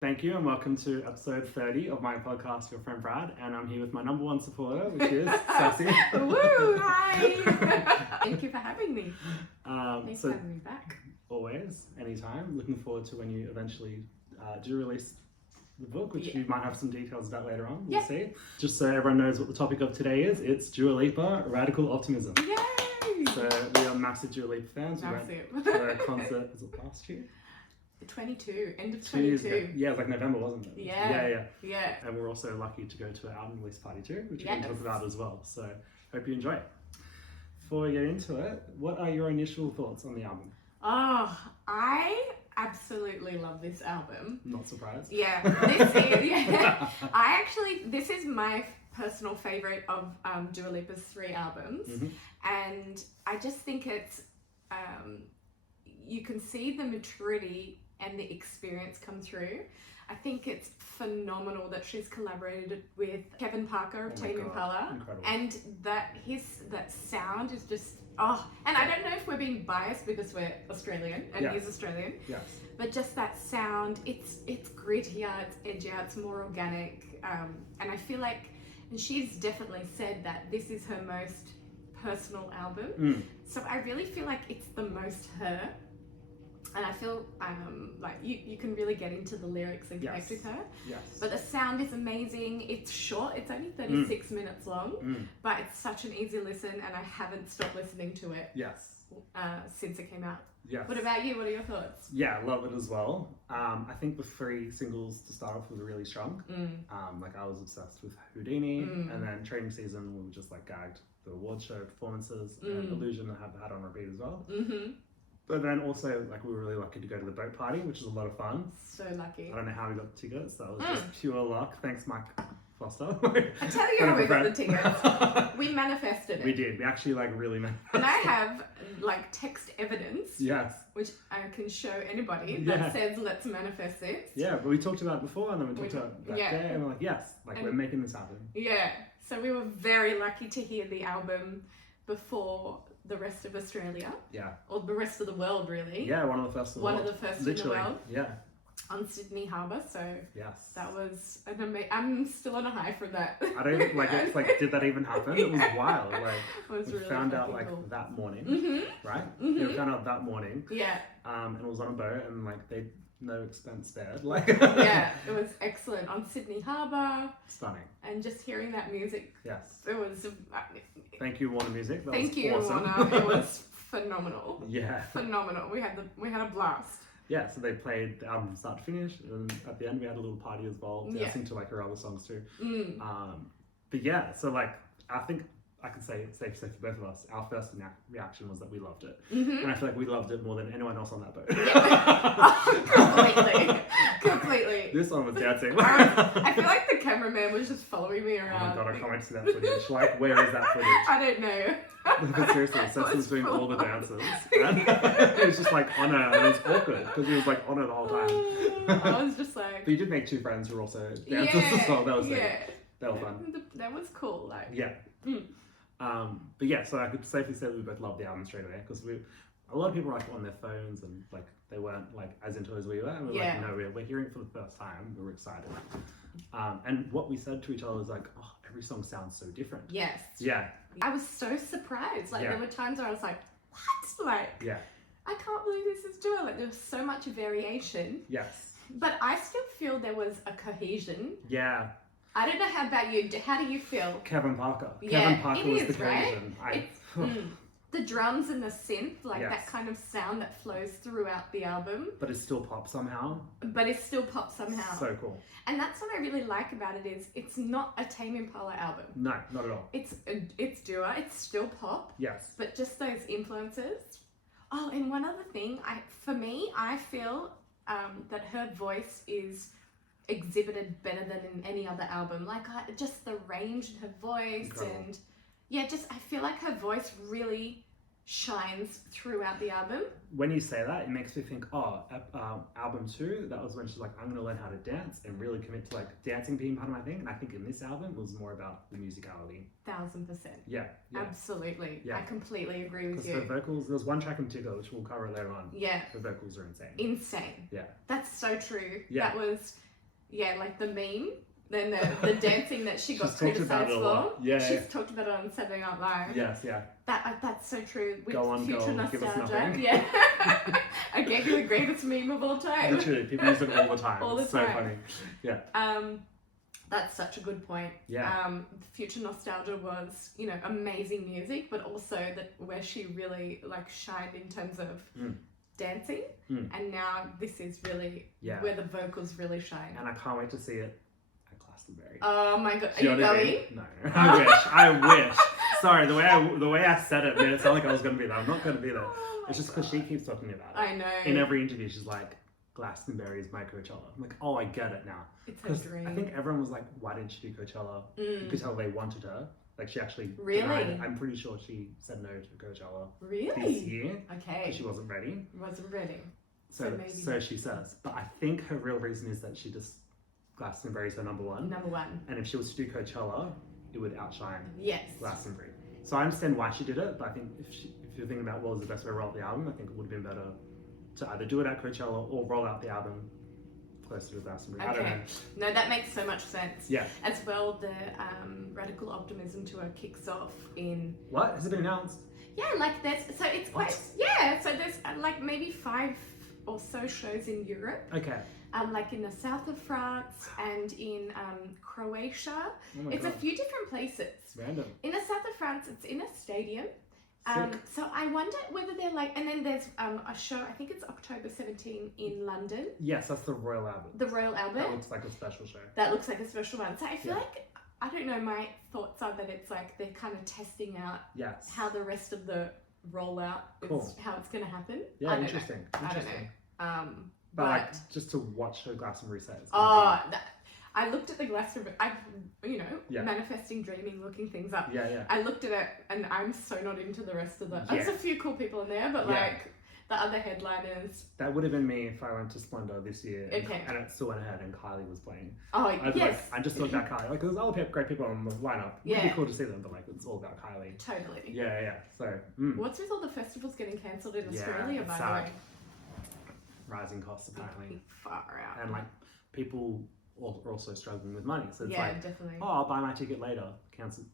Thank you and welcome to episode 30 of my podcast, Your Friend Brad, and I'm here with my number one supporter, which is Sassy. Woo! Hi! Thank you for having me. Thanks for having me back. Always, anytime. Looking forward to when you eventually do release the book, which you might have some details about later on. We'll see. Just so everyone knows what the topic of today is, it's Dua Lipa, Radical Optimism. Yay! So we are massive Dua Lipa fans. Massive. We went to her concert, was it last year? 22, end of 22. Yeah, it was like November, wasn't it? Yeah. And we're also lucky to go to an album release party too, which we're going to talk about as well. So hope you enjoy it. Before we get into it, what are your initial thoughts on the album? Oh, I absolutely love this album. Not surprised. Yeah, this is my personal favorite of Dua Lipa's 3 albums. And I just think it's, you can see the maturity and the experience come through. I think it's phenomenal that she's collaborated with Kevin Parker of Tame Impala. Incredible. And that sound is just, and I don't know if we're being biased because we're Australian and he's Australian. Yes. But just that sound, it's grittier, it's edgier, it's more organic. And I feel like, and she's definitely said that this is her most personal album. So I really feel like it's the most her. And I feel like you can really get into the lyrics and connect with her. Yes. But the sound is amazing. It's short. It's only 36 minutes long. But it's such an easy listen, and I haven't stopped listening to it since it came out. Yes. What about you? What are your thoughts? Yeah, love it as well. I think the 3 singles to start off was really strong. Like I was obsessed with Houdini, and then Training Season, we were just like gagged. The award show performances and Illusion I have had on repeat as well. But then also, like, we were really lucky to go to the boat party, which is a lot of fun. So lucky. I don't know how we got the tickets. That was just pure luck. Thanks, Mike Foster. I tell you how we got the tickets. We manifested it. We did. We actually, like, really manifested. And I have, like, text evidence. Yes. Which I can show anybody that says, let's manifest this. Yeah, but we talked about it before, and then we talked about it that day, and we're like, yes, like, we're making this happen. Yeah. So we were very lucky to hear the album before the rest of Australia. Yeah. Or the rest of the world, really. Yeah, one of the first in the world. One of the first in the world. Yeah. On Sydney Harbour, so yes, that was an amazing. I'm still on a high from that. I don't like. It's like, did that even happen? It was wild. Like, it was we really found out cool. that morning, right? We found out that morning. Yeah. And it was on a boat, and like they no expense spared. Like. Yeah, it was excellent on Sydney Harbour. Stunning. And just hearing that music. Yes. It was. Thank you, Warner Music. That Thank was you, awesome. Warner. It was phenomenal. Yeah. Phenomenal. We had a blast. Yeah, so they played the album from start to finish, and at the end we had a little party as well, dancing to like her other songs too. But yeah, so like I think I can say it's safe to say for both of us, our first reaction was that we loved it, and I feel like we loved it more than anyone else on that boat. Completely. This one was dancing. I feel like the cameraman was just following me around. Oh my god, I can't wait to see that footage. Like, where is that footage? I don't know. But seriously, Seth was doing all the dances. And it was just like on her, and it was awkward because he was like on her the whole time. I was just like. But you did make 2 friends who were also dancers as well. That was that was fun. That was cool. Like. Yeah. But yeah, so I could safely say that we both loved the album straight away because a lot of people were like on their phones and like they weren't like as into it as we were. And we were like, no, we're hearing it for the first time. We were excited. And what we said to each other was like, oh, every song sounds so different. Yes. Yeah. I was so surprised. Like there were times where I was like, what? Like, I can't believe this is Dua. Like there was so much variation. Yes. But I still feel there was a cohesion. Yeah. I don't know how about you. How do you feel? Kevin Parker. Yeah, Kevin Parker was the cohesion. Right? The drums and the synth, like that kind of sound that flows throughout the album. But it's still pop somehow. So cool. And that's what I really like about it is it's not a Tame Impala album. No, not at all. It's Dua. It's still pop. Yes. But just those influences. Oh, and one other thing, I feel that her voice is exhibited better than in any other album. Like just the range in her voice. Incredible. And I feel like her voice really shines throughout the album. When you say that, it makes me think, album 2, that was when she's like, I'm going to learn how to dance and really commit to like dancing being part of my thing. And I think in this album it was more about the musicality. 1000%. Yeah. Absolutely. Yeah. I completely agree with you. Because her vocals, there's one track in particular, which we'll cover later on. Yeah. Her vocals are insane. Insane. Yeah. That's so true. Yeah. That was, yeah, like the meme, then the dancing that she got She's talked about criticised it a for. lot. Yeah. She's talked about it on Saturday Night Live. Yes, yeah. That's so true. With Go on, future girl, give us nostalgia. nothing. Yeah. I gave you the greatest meme of all time. Literally, people use it all the time. All the It's so time. funny. Yeah. That's such a good point. Yeah. Future nostalgia was, you know, amazing music, but also that where she really like shined in terms of dancing. And now this is really where the vocals really shine. And I can't wait to see it at Glastonbury. Oh my god, are Do you know what I going? mean? No, I wish. Sorry, the way I said it made it sound like I was going to be there. I'm not going to be there. Oh It's just because she keeps talking about it. I know. In every interview, she's like, Glastonbury is my Coachella. I'm like, oh, I get it now. It's her dream. I think everyone was like, why didn't she do Coachella? You could tell they wanted her. Like, she actually Really? denied it. I'm pretty sure she said no to Coachella Really? this year. Okay. Because she wasn't ready. Wasn't ready. So she says. But I think her real reason is that she just, Glastonbury's her number one. Number one. And if she was to do Coachella, it would outshine Yes. Glastonbury. So I understand why she did it, but I think if you're thinking about what was the best way to roll out the album, I think it would have been better to either do it at Coachella or roll out the album closer to Glastonbury. Okay. I don't know. No, that makes so much sense. Yeah. As well, the Radical Optimism tour kicks off in... What? Has it been announced? Yeah, like there's... So it's quite... What? Yeah, so there's like maybe 5 or so shows in Europe. Okay. Like in the south of France and in Croatia. Oh my It's God. a few different places. Random. In the south of France, it's in a stadium. Sick. So I wonder whether they're like... And then there's a show, I think it's October 17 in London. Yes, that's the Royal Albert. The Royal Albert. That looks like a special show. That looks like a special one. So I feel Yeah. like, I don't know, my thoughts are that it's like they're kind of testing out Yes. how the rest of the rollout Cool. is, how it's going to happen. Yeah, I don't interesting. know. Interesting. I don't know. But like, just to watch her Glastonbury set. it's Oh, gonna I looked at the Glastonbury, Yeah. manifesting, dreaming, looking things up. be- Yeah. I looked at it and I'm so not into the rest of the... Yeah. There's a few cool people in there, but Yeah. like the other headliners... That would have been me if I went to Splendor this year Okay. and it still went ahead and Kylie was playing. Oh, I yes. I just thought about Kylie. Like, there's other great people on the lineup. It would be Yeah. cool to see them, but like, it's all about Kylie. Totally. Yeah. So, What's with all the festivals getting cancelled in Yeah, Australia, it's by sad. the way? rising costs apparently. Far out. And like, people are also struggling with money. So it's yeah, like, definitely. oh, I'll buy my ticket later.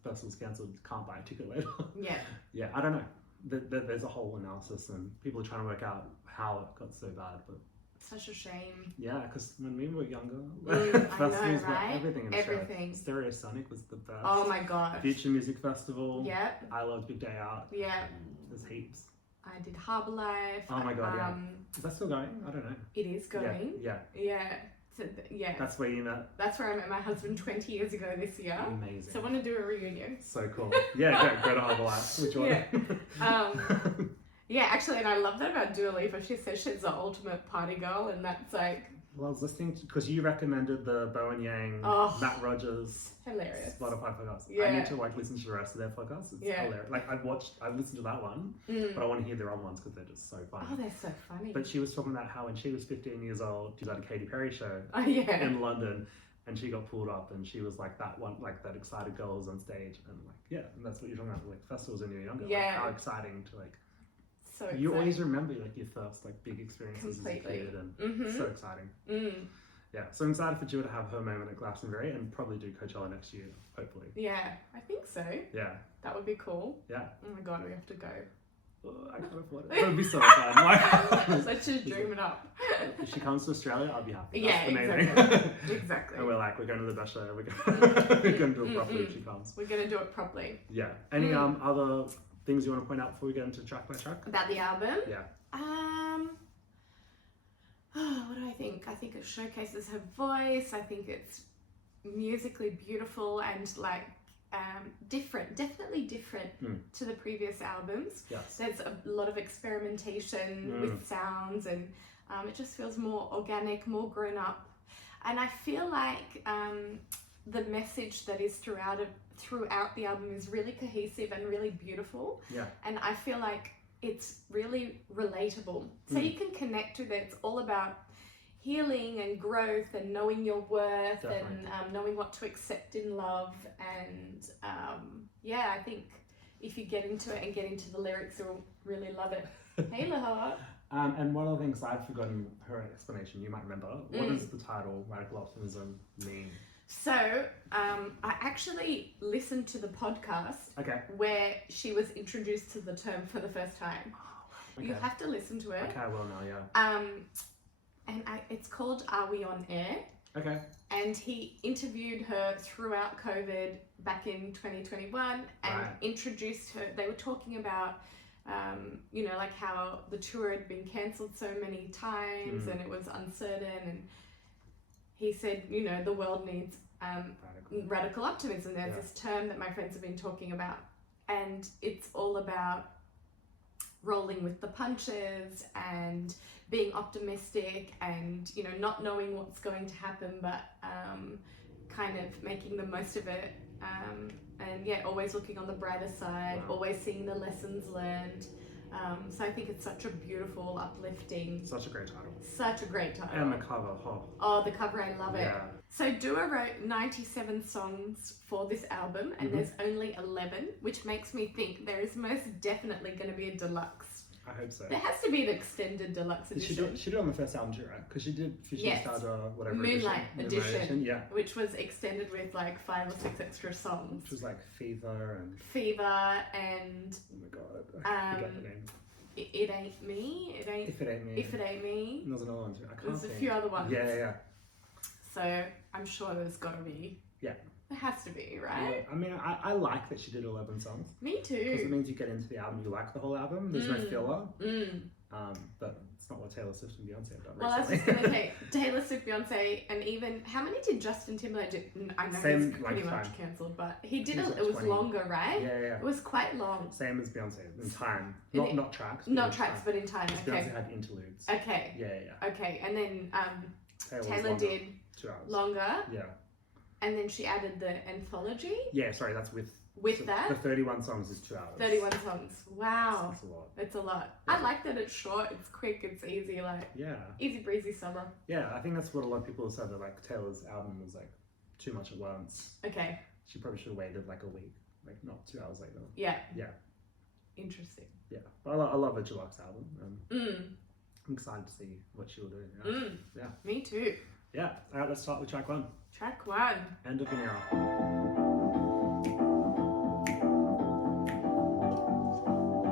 Festival's cancelled, can't buy a ticket later. Yeah. Yeah, I don't know. There's a whole analysis and people are trying to work out how it got so bad. But Such a shame. yeah, because when we were younger, I know, festivals were right? everything in Australia. Everything. Stereosonic was the best. Oh my god. Future Music Festival. Yeah. I loved Big Day Out. Yeah. There's heaps. I did Harbour Life. Oh my god, yeah. Is that still going? I don't know. It is going. Yeah. Yeah. So, yeah. That's where you met. That's where I met my husband 20 years ago this year. Amazing. So I want to do a reunion. So cool. Yeah, go to Harbour Life. Which one? Yeah. Yeah, actually, and I love that about Dua Lipa. She says she's the ultimate party girl, and that's like... Well, I was listening because you recommended the Bowen Yang, Matt Rogers, hilarious. Spotify podcast. Yeah. I need to like listen to the rest of their podcasts. It's hilarious. Like I've listened to that one, but I want to hear their other ones because they're just so funny. Oh, they're so funny. But she was talking about how when she was 15 years old, she was at a Katy Perry show in London, and she got pulled up, and she was like that one, like that excited girl was on stage, and like and that's what you're talking about, like festivals when you're younger. Yeah. Like, how exciting to like. So you exciting. always remember like your first like big experiences Completely. as a kid, and so exciting. Yeah, so I'm excited for Dua to have her moment at Glastonbury and probably do Coachella next year, hopefully. Yeah, I think so. Yeah. That would be cool. Yeah. Oh my god, we have to go. I can't afford it. It would be so fun. Like, Let's just dream it up. if she comes to Australia, I'll be happy. Yeah, That's the main exactly. thing. Exactly. And we're like, we're going to the best show. We're going to do it properly if she comes. We're going to do it properly. Yeah. Any other things you want to point out before we get into track by track? About the album? Yeah. What do I think? I think it showcases her voice. I think it's musically beautiful and like definitely different to the previous albums. Yes. There's a lot of experimentation with sounds, and it just feels more organic, more grown up. And I feel like the message that is throughout the album is really cohesive and really beautiful. Yeah. And I feel like it's really relatable. So you can connect with it. It's all about healing and growth and knowing your worth. Definitely. And knowing what to accept in love. And I think if you get into it and get into the lyrics, you'll really love it. Hey, Lahar. And one of the things I've forgotten her explanation, you might remember. What does the title Radical Optimism mean? So, I actually listened to the podcast where she was introduced to the term for the first time. Okay. You have to listen to it. Okay, I will now, yeah. It's called Are We On Air? Okay. And he interviewed her throughout COVID back in 2021 and introduced her. They were talking about, like how the tour had been cancelled so many times and it was uncertain. And he said, the world needs radical optimism. There's this term that my friends have been talking about. And it's all about rolling with the punches and being optimistic and, not knowing what's going to happen, but kind of making the most of it. And always looking on the brighter side, always seeing the lessons learned. So I think it's such a beautiful, uplifting... Such a great title. Such a great title. And the cover, Oh, the cover, I love it. Yeah. So Dua wrote 97 songs for this album, and there's only 11, which makes me think there is most definitely going to be a deluxe. I hope so. There has to be an extended deluxe edition. She did it on the first album too, right? Because she did Fishing Star, whatever Moonlight edition. Yeah. Which was extended with like 5 or 6 extra songs. Which was like Fever and... Oh my god, I forget the name. It Ain't Me. If It Ain't Me. If It Ain't Me. And there's another one too. I can't There's a few other ones. Yeah. So I'm sure there's got to be. Yeah. There has to be, right? Yeah. I mean, I like that she did 11 songs. Me too. Because it means you get into the album, you like the whole album. There's no filler. But it's not what Taylor Swift and Beyonce have done recently. Well, I was just going to say, Taylor Swift, Beyonce, and even, how many did Justin Timberlake do? I know Same, he's pretty much cancelled, but he did it was longer, right? Yeah. It was quite long. Same as Beyonce, in time. Not tracks. Not tracks, but in time, okay. Beyonce had interludes. Okay. Yeah. Okay, and then Taylor did 2 hours. longer. Yeah. And then she added the anthology. Yeah, sorry, that's with that. The 31 songs is 2 hours. 31 songs. Wow. That's a lot. It's a lot. Yeah. I like that it's short, it's quick, it's easy, easy breezy summer. Yeah, I think that's what a lot of people have said, that like Taylor's album was like too much at once. Okay. She probably should have waited like a week, like not 2 hours later. Yeah. Yeah. Interesting. Yeah, but I love the deluxe album. I'm excited to see what she'll do. Yeah. Me too. Yeah. All right, let's start with track 1. Track 1. End of an Era.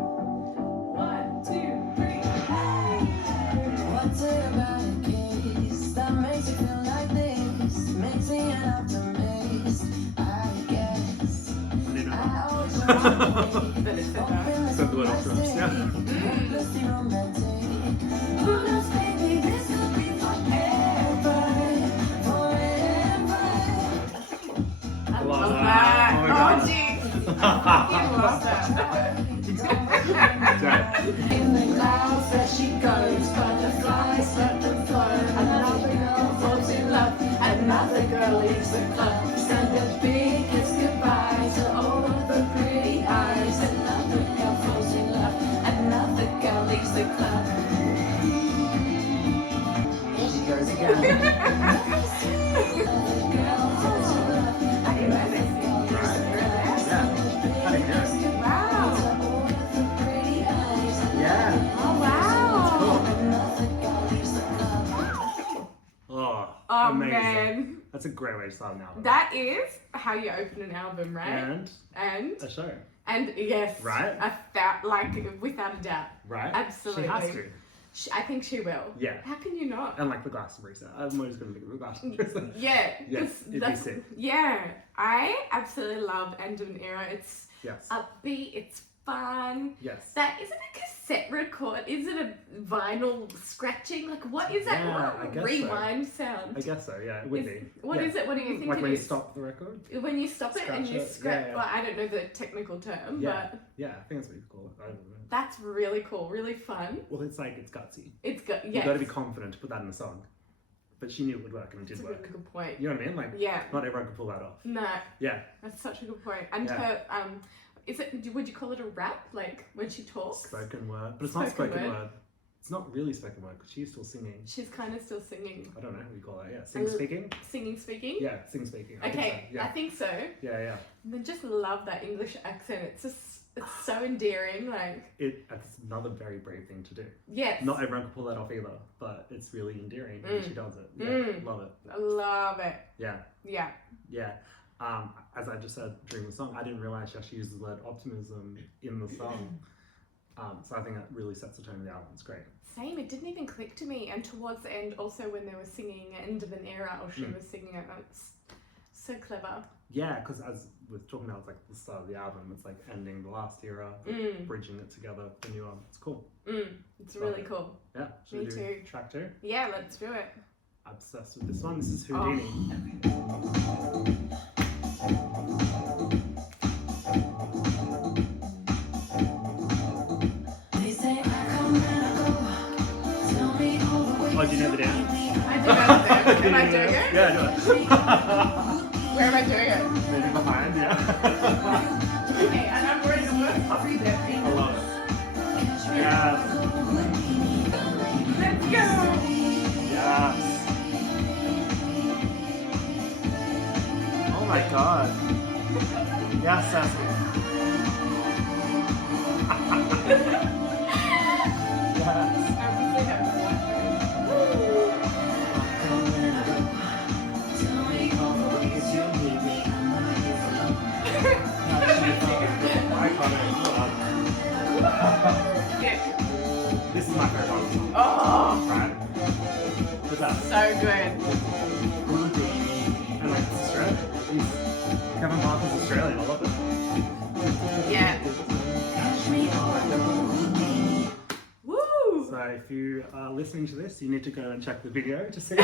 1, 2, 3. What's it about a case that makes you feel like this? Makes me an optimist, I guess. I always So good optimist, yeah. hopelessly romantic. Who knows, baby, this could be forever. I love that. Oh my God. Jeez. I love that. In the clouds that she goes, butterflies let them flow. Another girl falls in love, another girl leaves the club. Send the biggest goodbye to all of the pretty eyes. Another girl falls in love, another girl leaves the club. Here she goes again. Oh, amazing. man. That's a great way to start an album. That is how you open an album, right? And a show. And yes. Right? Without a doubt. Right? Absolutely. She has to. I think she will. Yeah. How can you not? And like the Glastonbury set. I'm always going to think of the Glastonbury set. Yeah. Yeah, it'd be sick. Yeah. I absolutely love End of an Era. It's Yes. upbeat, it's fun. Yes. That is it a cassette record? Is it a vinyl scratching? Like what is that? Yeah, What I guess rewind sound? I guess so, yeah, it would be. What is it? What do you think like it when is? you stop the record? When you stop it and Scratch you it. scratch, Yeah. well, I don't know the technical term, but Yeah, I think that's what you call it. I don't know. that's really cool, really fun. Well, it's like, it's gutsy. It's good. You've Yes. got to be confident to put that in a song. But she knew it would work, and it That's did a work. really good point. You know what I mean? Like, Yeah. not everyone could pull that off. No, Yeah. that's such a good point. And Yeah. her, would you call it a rap? Like when she talks? Spoken word. But it's not Spoken spoken word. word. It's not really spoken word, because she's still singing. She's kind of still singing. I don't know how you call that. Yeah, sing speaking? Singing, speaking? Yeah, sing speaking. I Okay, think so. Yeah. I think so. Yeah. And I just love that English accent. It's just, so endearing. Like it's another very brave thing to do. yes, Not everyone can pull that off either, but it's really endearing when she does it. Yeah, love it. I love it. Yeah, Yeah. yeah. As I just said during the song, I didn't realize she actually used the word optimism in the song. So I think that really sets the tone of the album. It's great. Same. It didn't even click to me. And towards the end, also when they were singing "End of an Era," or she was singing it, it's so clever. Yeah, because as we're talking about, it's like the start of the album. It's like ending the last era, bridging it together, the new one. It's cool. It's really cool. Yeah. Should Me we do too. track 2? Yeah, let's do it. Obsessed with this one. This is Houdini. Oh, do you know the dance? I do it. Am I doing it? Yeah, do it. Where am I doing it? Maybe behind, yeah. Okay, and I'm wearing the worst puppy there. I love it. Yeah. Let's go! Yeah. Oh my god. Yeah, Sassy. Yes. This is my favorite song. Oh, Right? What's that? so good. And like, it's Australian. Kevin Parker's Australian. I love it. Yeah. Woo! So if you are listening to this, you need to go and check the video to see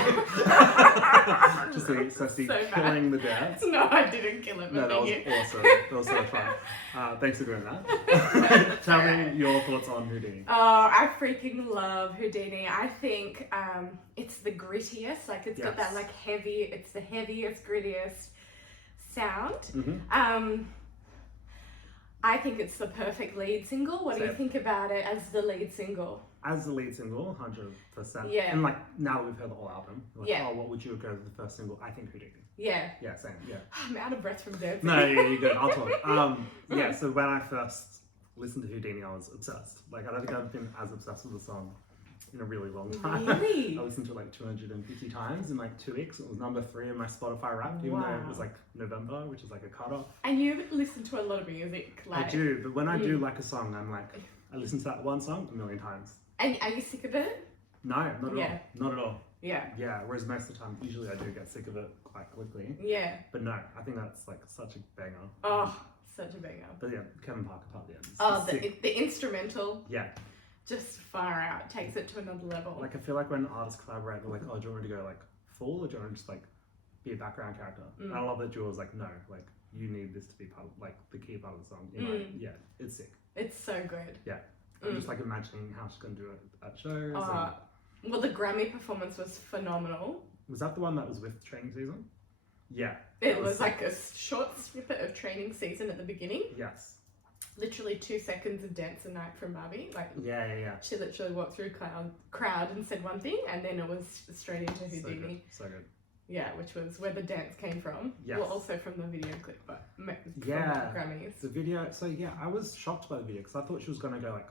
Sassy So bad. killing the dance. No, I didn't kill it. No, But that was thank you. awesome. That was so fun. Thanks for doing that. Tell me your thoughts on Houdini. Oh, I freaking love Houdini. I think it's the grittiest. Like it's got that like heavy. It's the heaviest, grittiest sound. I think it's the perfect lead single. What do you think about it as the lead single? As the lead single, 100%. Yeah. And like now that we've heard the whole album, like, Yeah. oh, what would you go with the first single? I think Houdini. Yeah. Yeah, same. Yeah. I'm out of breath from dancing. No, yeah, you're good. I'll talk. Yeah, so when I first listened to Houdini, I was obsessed. Like, I don't think I've been as obsessed with the song in a really long time. Really? I listened to it like 250 times in like 2 weeks. It was number 3 in my Spotify Wrapped, even though it was like November, which is like a cutoff. And you listen to a lot of music. Like, I do, but when I do like a song, I'm like, I listen to that one song a million times. And are you sick of it? No, not at all. Not at all. Yeah. Yeah, whereas most of the time, usually I do get sick of it quite quickly. Yeah. But no, I think that's like such a banger. Oh, such a banger. But yeah, Kevin Parker part at the end. It's Oh, sick. the instrumental. Yeah. Just far out, takes it to another level. Like, I feel like when artists collaborate, they're like, oh, do you want me to go like full, or do you want to just like be a background character? And I love that Jewel was like, no, like you need this to be part of, like the key part of the song. Yeah, it's sick. It's so good. Yeah. I'm just like imagining how she's gonna do it at shows. Well, the Grammy performance was phenomenal. Was that the one that was with Training Season? Yeah. It was like a short snippet of Training Season at the beginning. Yes. Literally 2 seconds of Dance the Night from Barbie. Like, yeah. she literally walked through crowd and said one thing, and then it was straight into Houdini. So good. Yeah, which was where the dance came from. Yes. Well, also from the video clip, but from the Grammys. The video. So yeah, I was shocked by the video because I thought she was gonna go like,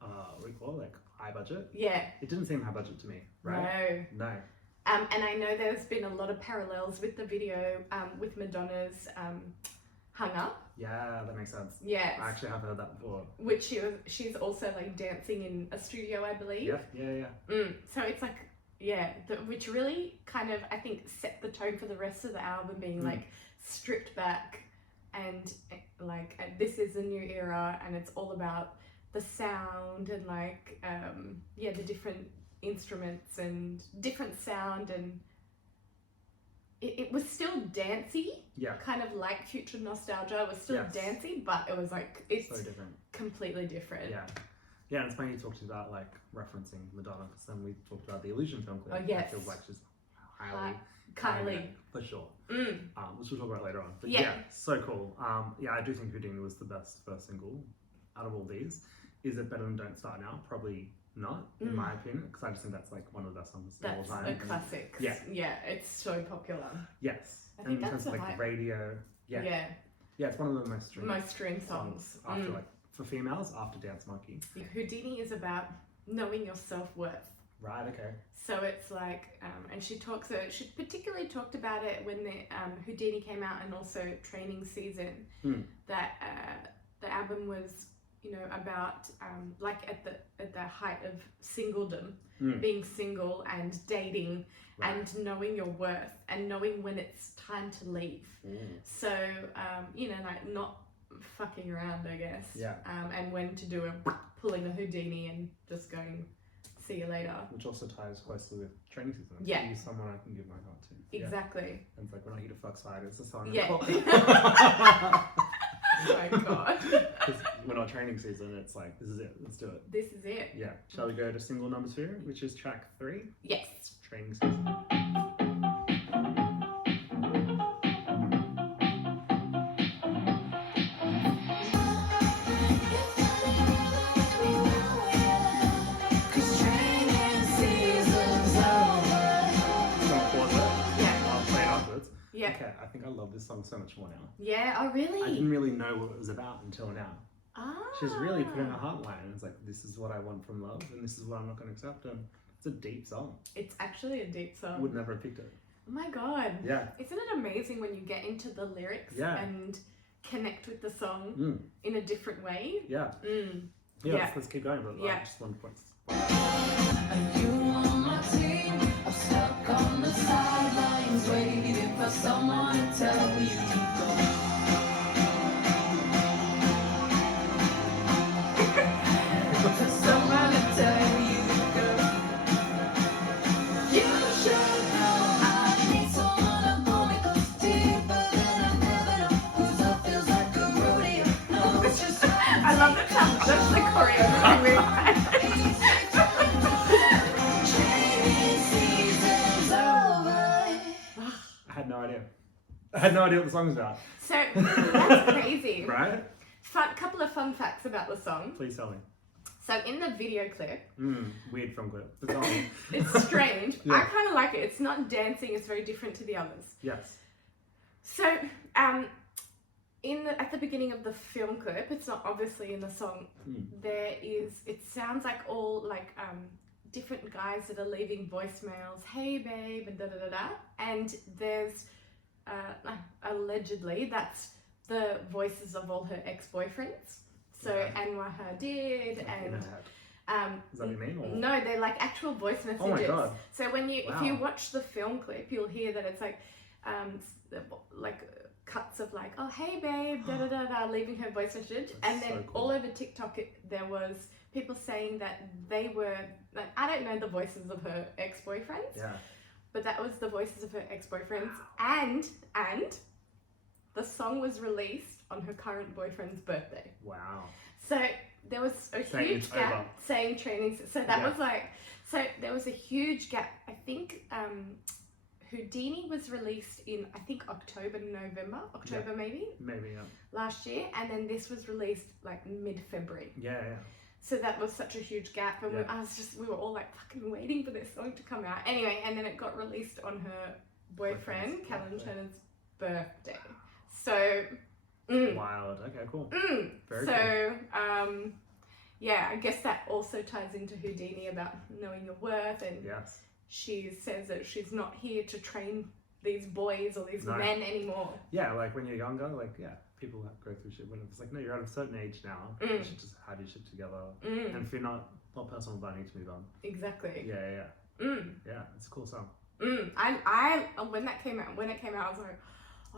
what do you call it? Like high budget. Yeah. It didn't seem high budget to me, right? No. And I know there's been a lot of parallels with the video with Madonna's Hung Up. Yeah, that makes sense. Yeah. I actually have heard that before. Which she's also like dancing in a studio, I believe. Yeah. So it's like, which really kind of, I think, set the tone for the rest of the album, being like stripped back and like, this is a new era and it's all about the sound and like, the different instruments and different sound, and it was still dancey, kind of like Future Nostalgia. It was still dancey, but it was like, it's so different, completely different. Yeah, and it's funny you talked about like referencing Madonna, because then we talked about the Illusion film clip. Oh yes, I feel like she's highly Kylie for sure. Which we'll talk about later on. But yeah, so cool. I do think Houdini was the best first single out of all these. Is it better than Don't Start Now? Probably not, in my opinion, because I just think that's like one of the best songs of all time. That's a classic. Yeah, it's so popular. Yes. I think and in that's terms of the like hype. radio. Yeah, Yeah, it's one of the most streamed most streamed songs. after like for females after Dance Monkey. Houdini is about knowing your self-worth. Right. Okay. So it's like, and she particularly talked about it when the Houdini came out, and also Training Season. That the album was, you know, about like at the height of singledom, being single and dating, and knowing your worth and knowing when it's time to leave. So you know, like not fucking around, I guess. Yeah. And when to do pulling a Houdini and just going, see you later. Which also ties closely with Training Season. Yeah. He's someone I can give my heart to. Exactly. Yeah. And it's like, when I hear to fuck spiders, it's a song. Yeah. Oh my god. Because we're not Training Season, it's like, this is it, let's do it. This is it. Yeah. Shall we go to single number 2, which is track 3? Yes. Training Season. Yeah. Okay, I think I love this song so much more now. Yeah, oh really? I didn't really know what it was about until now. Ah. She's really putting her heart line, and it's like, this is what I want from love, and this is what I'm not going to accept, and it's a deep song. It's actually a deep song. Would never have picked it. Oh my god. Yeah. Isn't it amazing when you get into the lyrics and connect with the song in a different way? Yeah. Yeah. Let's keep going, but Yeah. just one point. Are you on my team? I'm stuck on the sidelines waiting for someone to tell you to go. For someone to tell you to go. You should know I need someone to pull me close, deeper than I've ever known. Whose love feels like a rodeo. No, it's just I love the sound. That's the choreography move. I had no idea what the song was about. So that's crazy. Right? Couple of fun facts about the song. Please tell me. So in the video clip, Weird film clip. The song. it's strange. Yeah. I kind of like it. It's not dancing. It's very different to the others. Yes. So at the beginning of the film clip, it's not obviously in the song. It sounds like all like different guys that are leaving voicemails. Hey babe, and da da da da. And there's allegedly that's the voices of all her ex-boyfriends. So Anwar Hadid and Is that what you mean? Or? no, they're like actual voice messages. Oh my god. So when if you watch the film clip, you'll hear that it's like cuts of like, oh hey babe, da da da da, leaving her voice message. That's and then so cool. all over TikTok there was people saying that they were like, I don't know the voices of her ex-boyfriends. Yeah. But that was the voices of her ex-boyfriends, and the song was released on her current boyfriend's birthday. Wow. So there was a Saying huge it's gap over. saying training. So that was like, so there was a huge gap. I think Houdini was released in, I think October maybe last year, and then this was released like mid-February. Yeah. So that was such a huge gap, and we were all like fucking waiting for this song to come out. Anyway, and then it got released on her boyfriend, Callum Turner's birthday. So, Wild. Okay, cool. Very cool. Yeah, I guess that also ties into Houdini about knowing your worth, and Yes. she says that she's not here to train these boys or these men anymore. Yeah, like when you're younger, like, people go through shit, but it's like, no, you're at a certain age now. You should just have your shit together. And if you're not personal, I need to move on. Exactly. Yeah. Yeah, it's a cool song. I when it came out, I was like,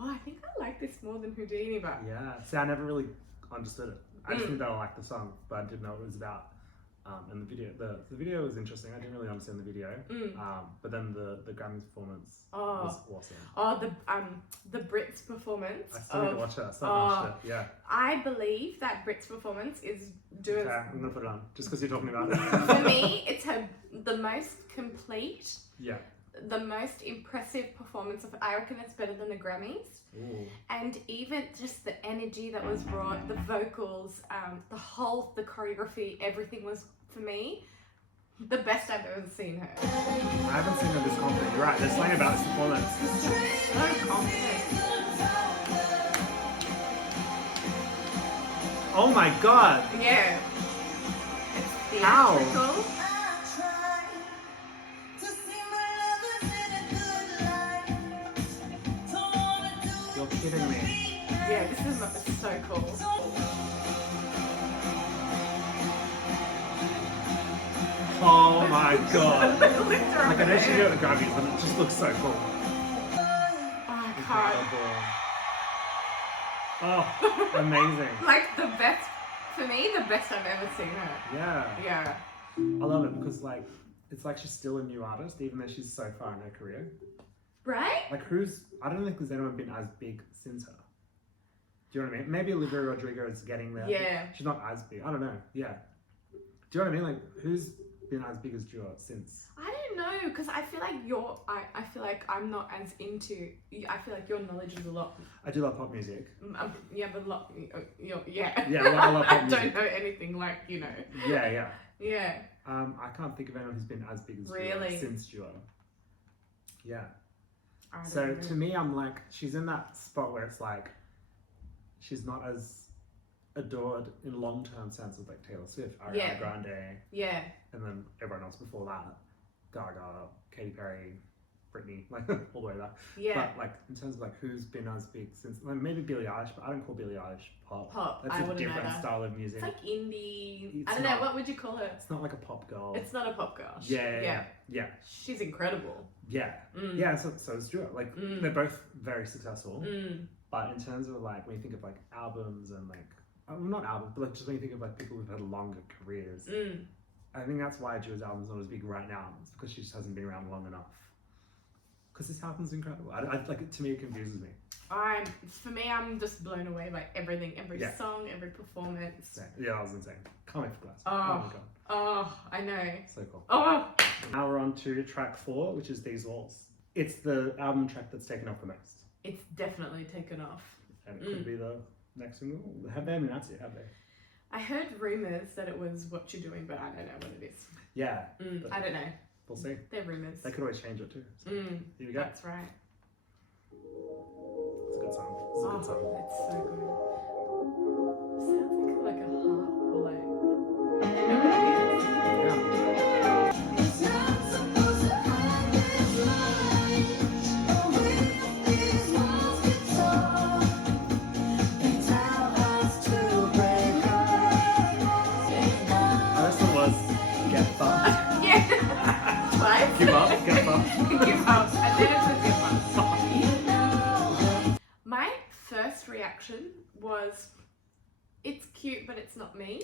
oh, I think I like this more than Houdini, but Yeah. See, I never really understood it. I just knew that I liked the song, but I didn't know what it was about. And the video was interesting. I didn't really understand the video. But then the Grammy performance was awesome. Oh, the Brits performance. I still need to watch it. I still haven't watched it. Yeah. I believe that Brits performance is doing. Okay, I'm gonna put it on just because you're talking about it. For me, it's the most complete. Yeah. The most impressive performance of. I reckon it's better than the Grammys. Ooh. And even just the energy that was brought, the vocals, the choreography, everything was, for me, the best I've ever seen her. I haven't seen her this confident. You're right. There's something about this performance. So confident. Oh my god! Yeah. It's How? theatrical. You're kidding me. Yeah, this is so cool. Oh my god. Lift her up Like, I know she there. did it with the Grammys, but it just looks so cool. Oh, I can't. Incredible. Oh, amazing. Like the best, for me, the best I've ever seen her. Yeah. Yeah. I love it because, like, it's like she's still a new artist, even though she's so far in her career. Right? Like, I don't think there's anyone been as big since her. Do you know what I mean? Maybe Olivia Rodrigo is getting there. Yeah. She's not as big. I don't know. Yeah. Do you know what I mean? Like, who's been as big as Dua since? I don't know, because I feel like I feel like I'm not as into, I feel like your knowledge is a lot, I do love pop music. yeah, but a lot, yeah. Yeah, I love pop I music. don't know anything like, Yeah, yeah. Yeah. I can't think of anyone who's been as big as Dua Really? since Dua. Yeah. I don't So know. to me, I'm like, she's in that spot where it's like, she's not as adored in long-term sense as like Taylor Swift, Ariana Yeah. Grande, Yeah. and then everyone else before that, Gaga, Katy Perry, Britney, like all the way back. Yeah. But like in terms of like who's been as big since, like, maybe Billie Eilish, but I don't call Billie Eilish pop. Pop. That's I a wouldn't know different that. style of music. It's like indie. It's I don't not- know. What would you call her? It's not like a pop girl. It's not a pop girl. Yeah. She's incredible. Yeah. Mm. Yeah, so is Dua. Like Mm. they're both very successful. Mm. But in terms of like when you think of like albums and like not albums, but like just when you think of like people who've had longer careers, Mm. I think that's why Dua's album's not as big right now. It's because she just hasn't been around long enough. Because this album's incredible. I like, to me, it confuses me. For me, I'm just blown away by everything, every Yeah. song, every performance. Yeah, I was insane. Can't wait for Glass. Oh. my god, Oh, I know. so cool. Oh, Now we're on to track 4, which is These Walls. It's the album track that's taken off the most, it's definitely taken off. and it could be the next single. They haven't announced it, have they? I heard rumors that it was What You're Doing, but I don't know what it is. Yeah, but I don't know. we'll see. They're rumors. They could always change it too. So Mm, here we go. that's right. It's a good song. It's a good song. It's so good. Sounds like a harp or like. I don't know what it is. Yeah. It's not supposed to hide this light. But when these walls get tall, they tell us to break up. This one was Get Fucked. Yeah. Twice. Give up, get fucked. Give up. And then it's a give up. You know, My first reaction was, it's cute, but it's not me.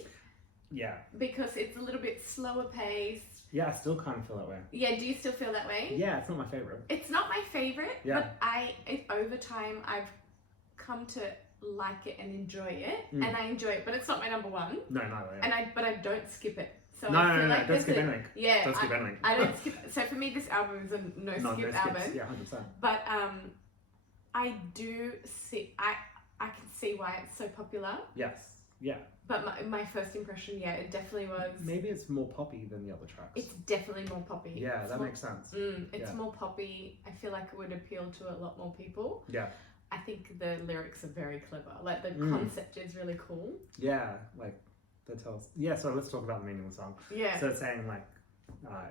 Yeah. Because it's a little bit slower paced. Yeah, I still kind of feel that way. Yeah, do you still feel that way? Yeah, it's not my favorite. It's not my favorite, Yeah. but over time I've come to like it and enjoy it, and I enjoy it, but it's not my number one, No, yeah. and I don't skip it. So No, I feel no, like don't there's skip a- anything. Yeah, Don't skip anything. I don't skip. So for me, this album is a no No skip skips. album. Yeah, 100%. But I do see I can see why it's so popular. Yes. Yeah. But my first impression, yeah, it definitely was. Maybe it's more poppy than the other tracks. It's definitely more poppy. Yeah, It's that more- makes sense. It's Yeah. more poppy. I feel like it would appeal to a lot more people. Yeah. I think the lyrics are very clever. Like the Mm. concept is really cool. Yeah, like that tells. Yeah, so let's talk about the meaning of the song. Yeah. So it's saying like,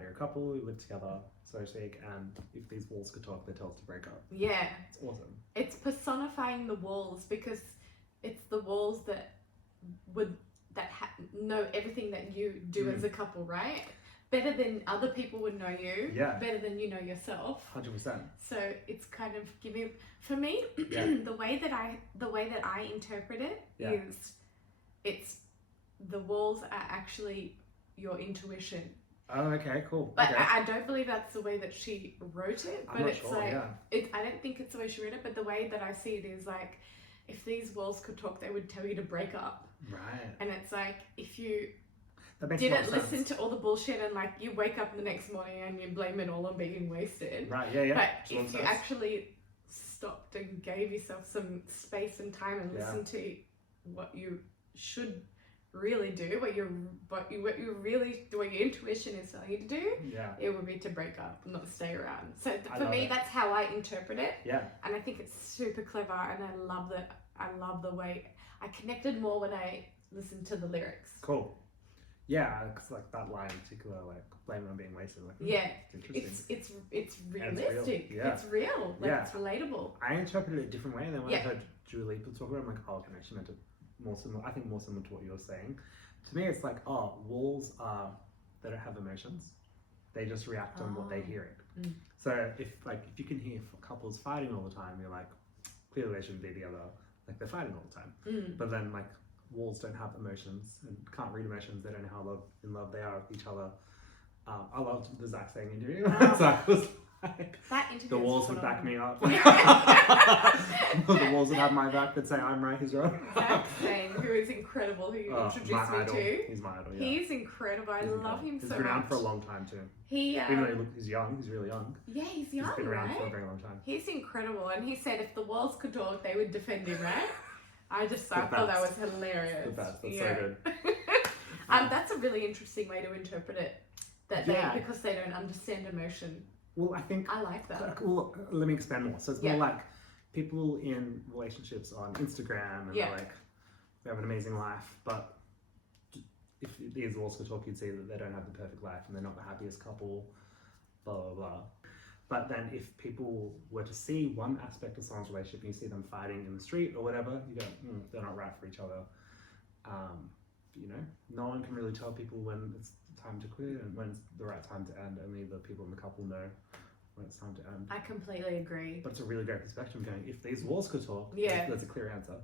you're a couple who live together, so to speak, and if these walls could talk, they tell us to break up. Yeah. It's awesome. It's personifying the walls because it's the walls that know everything that you do as a couple, right? Better than other people would know you. Yeah. Better than you know yourself. 100%. So it's kind of giving, for me, Yeah. the way that I interpret it Yeah. is, it's the walls are actually your intuition. Oh, okay, cool. But Okay. I don't believe that's the way that she wrote it. But I'm not it's sure, like, yeah. I don't think it's the way she wrote it. But the way that I see it is like, if these walls could talk, they would tell you to break up. Right. And it's like, if you That makes a lot didn't of sense. listen to all the bullshit and like you wake up the next morning and you blame it all on being wasted. Right, yeah. But Which one if you says? actually stopped and gave yourself some space and time and Yeah. listened to what you should really do, what your intuition is telling you to do, Yeah. it would be to break up, not stay around. So I for love me, it. that's how I interpret it, Yeah. and I think it's super clever, and I love the way I connected more when I listen to the lyrics. Cool. Yeah, because like that line in particular, like blame it on being wasted. Like, Yeah, it's interesting. it's realistic. Yeah. It's real. Like Yeah. it's relatable. I interpreted it a different way, and then when Yeah. I heard Dua Lipa talk about it, I'm like, oh, okay, she meant it more similar. I think more similar to what you're saying. To me, it's like, oh, walls they don't have emotions; they just react on what they're hearing. Mm. So if you can hear couples fighting all the time, you're like, clearly they shouldn't be together. Like they're fighting all the time. Mm. But then like walls don't have emotions and can't read emotions. They don't know how in love they are with each other. I loved the Zach saying interview. So I was like, That interview the is walls would phenomenal. back me up. The walls would have my back. They'd say I'm right, he's right. Zach Zane, who is incredible, who you introduced my me idol. to. He's my idol. Yeah. He's incredible. I love him He's so been around much. for a long time too. He Even though he's young, he's really young. yeah, he's young, He's been around right? for a very long time. He's incredible, and he said if the walls could talk, they would defend him, right? I thought that was hilarious. The best. That's Yeah. so good. That's a really interesting way to interpret it. That because they don't understand emotion. Well, I think. I like that. Well, let me expand more. So it's Yeah. more like people in relationships on Instagram and they're like, they have an amazing life, but if these walls could talk, you'd see that they don't have the perfect life and they're not the happiest couple, blah, blah, blah. But then if people were to see one aspect of someone's relationship and you see them fighting in the street or whatever, you go, they're not right for each other. You know, no one can really tell people when it's time to quit and when it's the right time to end. Only the people in the couple know when it's time to end. I completely agree. But it's a really great perspective going, if these walls could talk, there's a clear answer.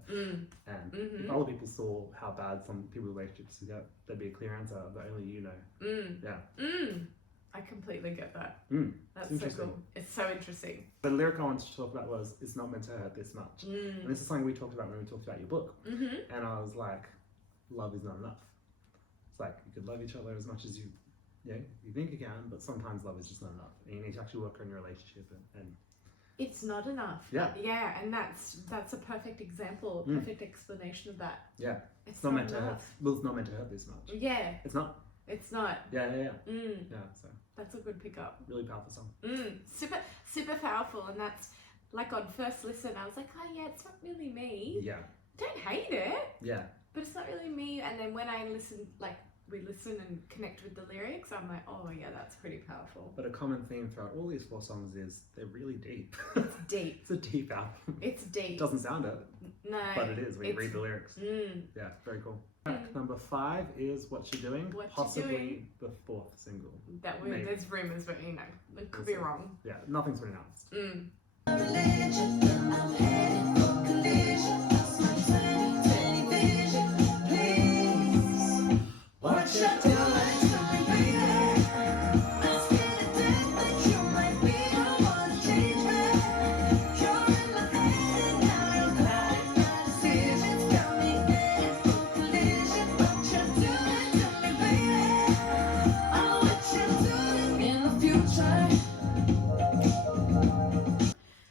And if other people saw how bad some people's relationships get, there'd be a clear answer that only you know. I completely get that. That's it's so interesting. cool. It's so interesting. The lyric I wanted to talk about was, it's not meant to hurt this much. And this is something we talked about when we talked about your book. And I was like, love is not enough. It's like, you could love each other as much as you think you can, but sometimes love is just not enough. And you need to actually work on your relationship and It's not enough. Yeah. And that's a perfect example, a perfect explanation of that. Yeah. It's not meant to hurt. enough. Well, it's not meant to hurt this much. Yeah. It's not. It's not. Yeah. Mm. Yeah, so That's a good pickup. really powerful song. Super powerful, and that's like on first listen, I was like, oh yeah, it's not really me. Yeah. Don't hate it, Yeah. but it's not really me. And then when I listen, like we listen and connect with the lyrics, I'm like, oh yeah, that's pretty powerful. But a common theme throughout all these 4 songs is they're really deep. It's deep. It's a deep album. It's deep. It doesn't sound it, No. but it is when you read the lyrics. Mm. Yeah, very cool. Track number 5 is What You Doing, What You possibly Doing. the 4th single. That Maybe. there's rumors, but you know, it could We'll be see. wrong. Yeah, nothing's been announced. What you doing?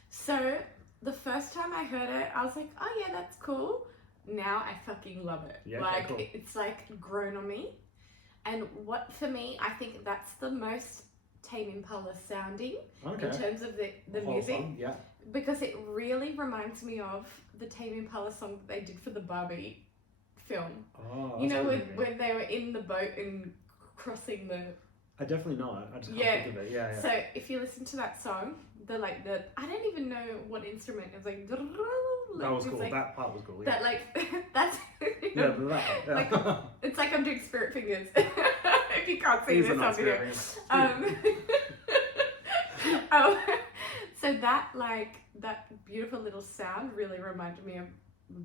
So the first time I heard it, I was like, oh yeah, that's cool. Now I fucking love it. Yeah, like cool. it's like grown on me. And what for me, I think that's the most Tame Impala sounding Okay. in terms of the Whole music, song, yeah. because it really reminds me of the Tame Impala song that they did for the Barbie film. Oh, You that's know what when, you mean. when they were in the boat and crossing the. I definitely know it. I just can't Yeah. think of it. Yeah. So if you listen to that song, I don't even know what instrument it was like. That was it's cool. like- That part was cool. Yeah. That like that's you Yeah, know, but that. Yeah. like, it's like I'm doing spirit fingers. If you can't see These are this not on video. spirit rings. Oh, so that beautiful little sound really reminded me of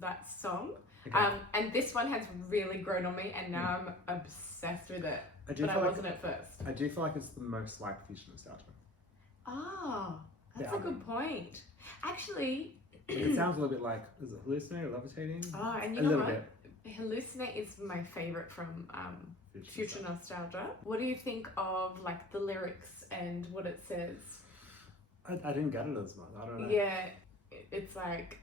that song. Okay. And this one has really grown on me, and now I'm obsessed with it. I do But I feel like wasn't at first. I do feel like it's the most like future nostalgia. Oh, that's The a good point. Actually, It sounds a little bit like, is it hallucinating or levitating? oh, and you a know little what? bit. Hallucinate is my favorite from Future nostalgia. Nostalgia. What do you think of like the lyrics and what it says? I didn't get it as much. I don't know. Yeah, it's like,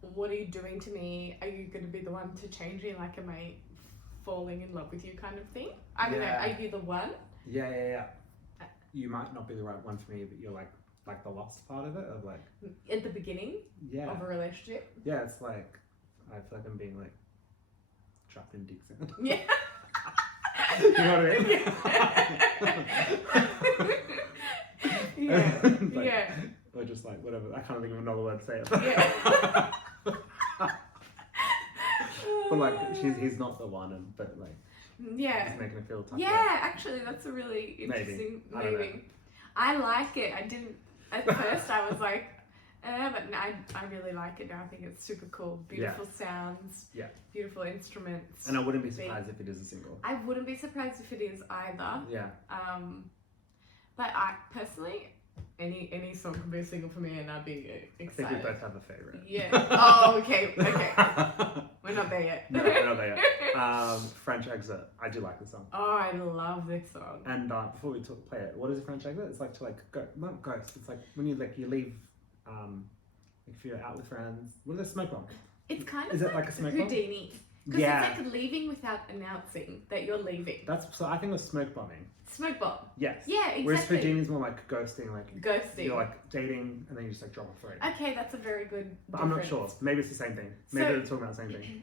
what are you doing to me? Are you going to be the one to change me? Like, am I falling in love with you kind of thing? I don't know. Yeah. Are you the one? Yeah. You might not be the right one for me, but you're like the lost part of it, of like, At the beginning yeah. of a relationship? Yeah, it's like, I feel like I'm being like trap in dick sound. Yeah. You know what I mean? Yeah. Like, Yeah. or just like whatever. I can't think of another word to say it. Yeah. But like he's not the one, but like Yeah. he's making it feel tough. Yeah, actually, that's a really interesting. I don't know. I like it. I didn't at first. I was like, but no, I really like it now. I think it's super cool. Beautiful sounds. Yeah. Beautiful instruments. And I wouldn't be surprised if it is a single. I wouldn't be surprised if it is either. Yeah. But I personally, any song could be a single for me, and I'd be excited. I think we both have a favorite. Yeah. Oh, okay. Okay. We're not there yet. No, we're not there yet. French Exit. I do like the song. Oh, I love this song. And before we play it, what is a French Exit? It's like to like go, not ghost. It's like when you leave, like if you're out with friends. What is a smoke bomb? It's kind of Is it like a smoke bomb? Houdini. Because Yeah. it's like leaving without announcing that you're leaving. So I think of smoke bombing. Smoke bomb. Yes. Yeah, exactly. Whereas Houdini's more like ghosting, like Ghosting. you're like dating and then you just like drop off the radio. Okay, that's a very good But I'm not difference. sure. Maybe it's the same thing. Maybe So- they're talking about the same thing.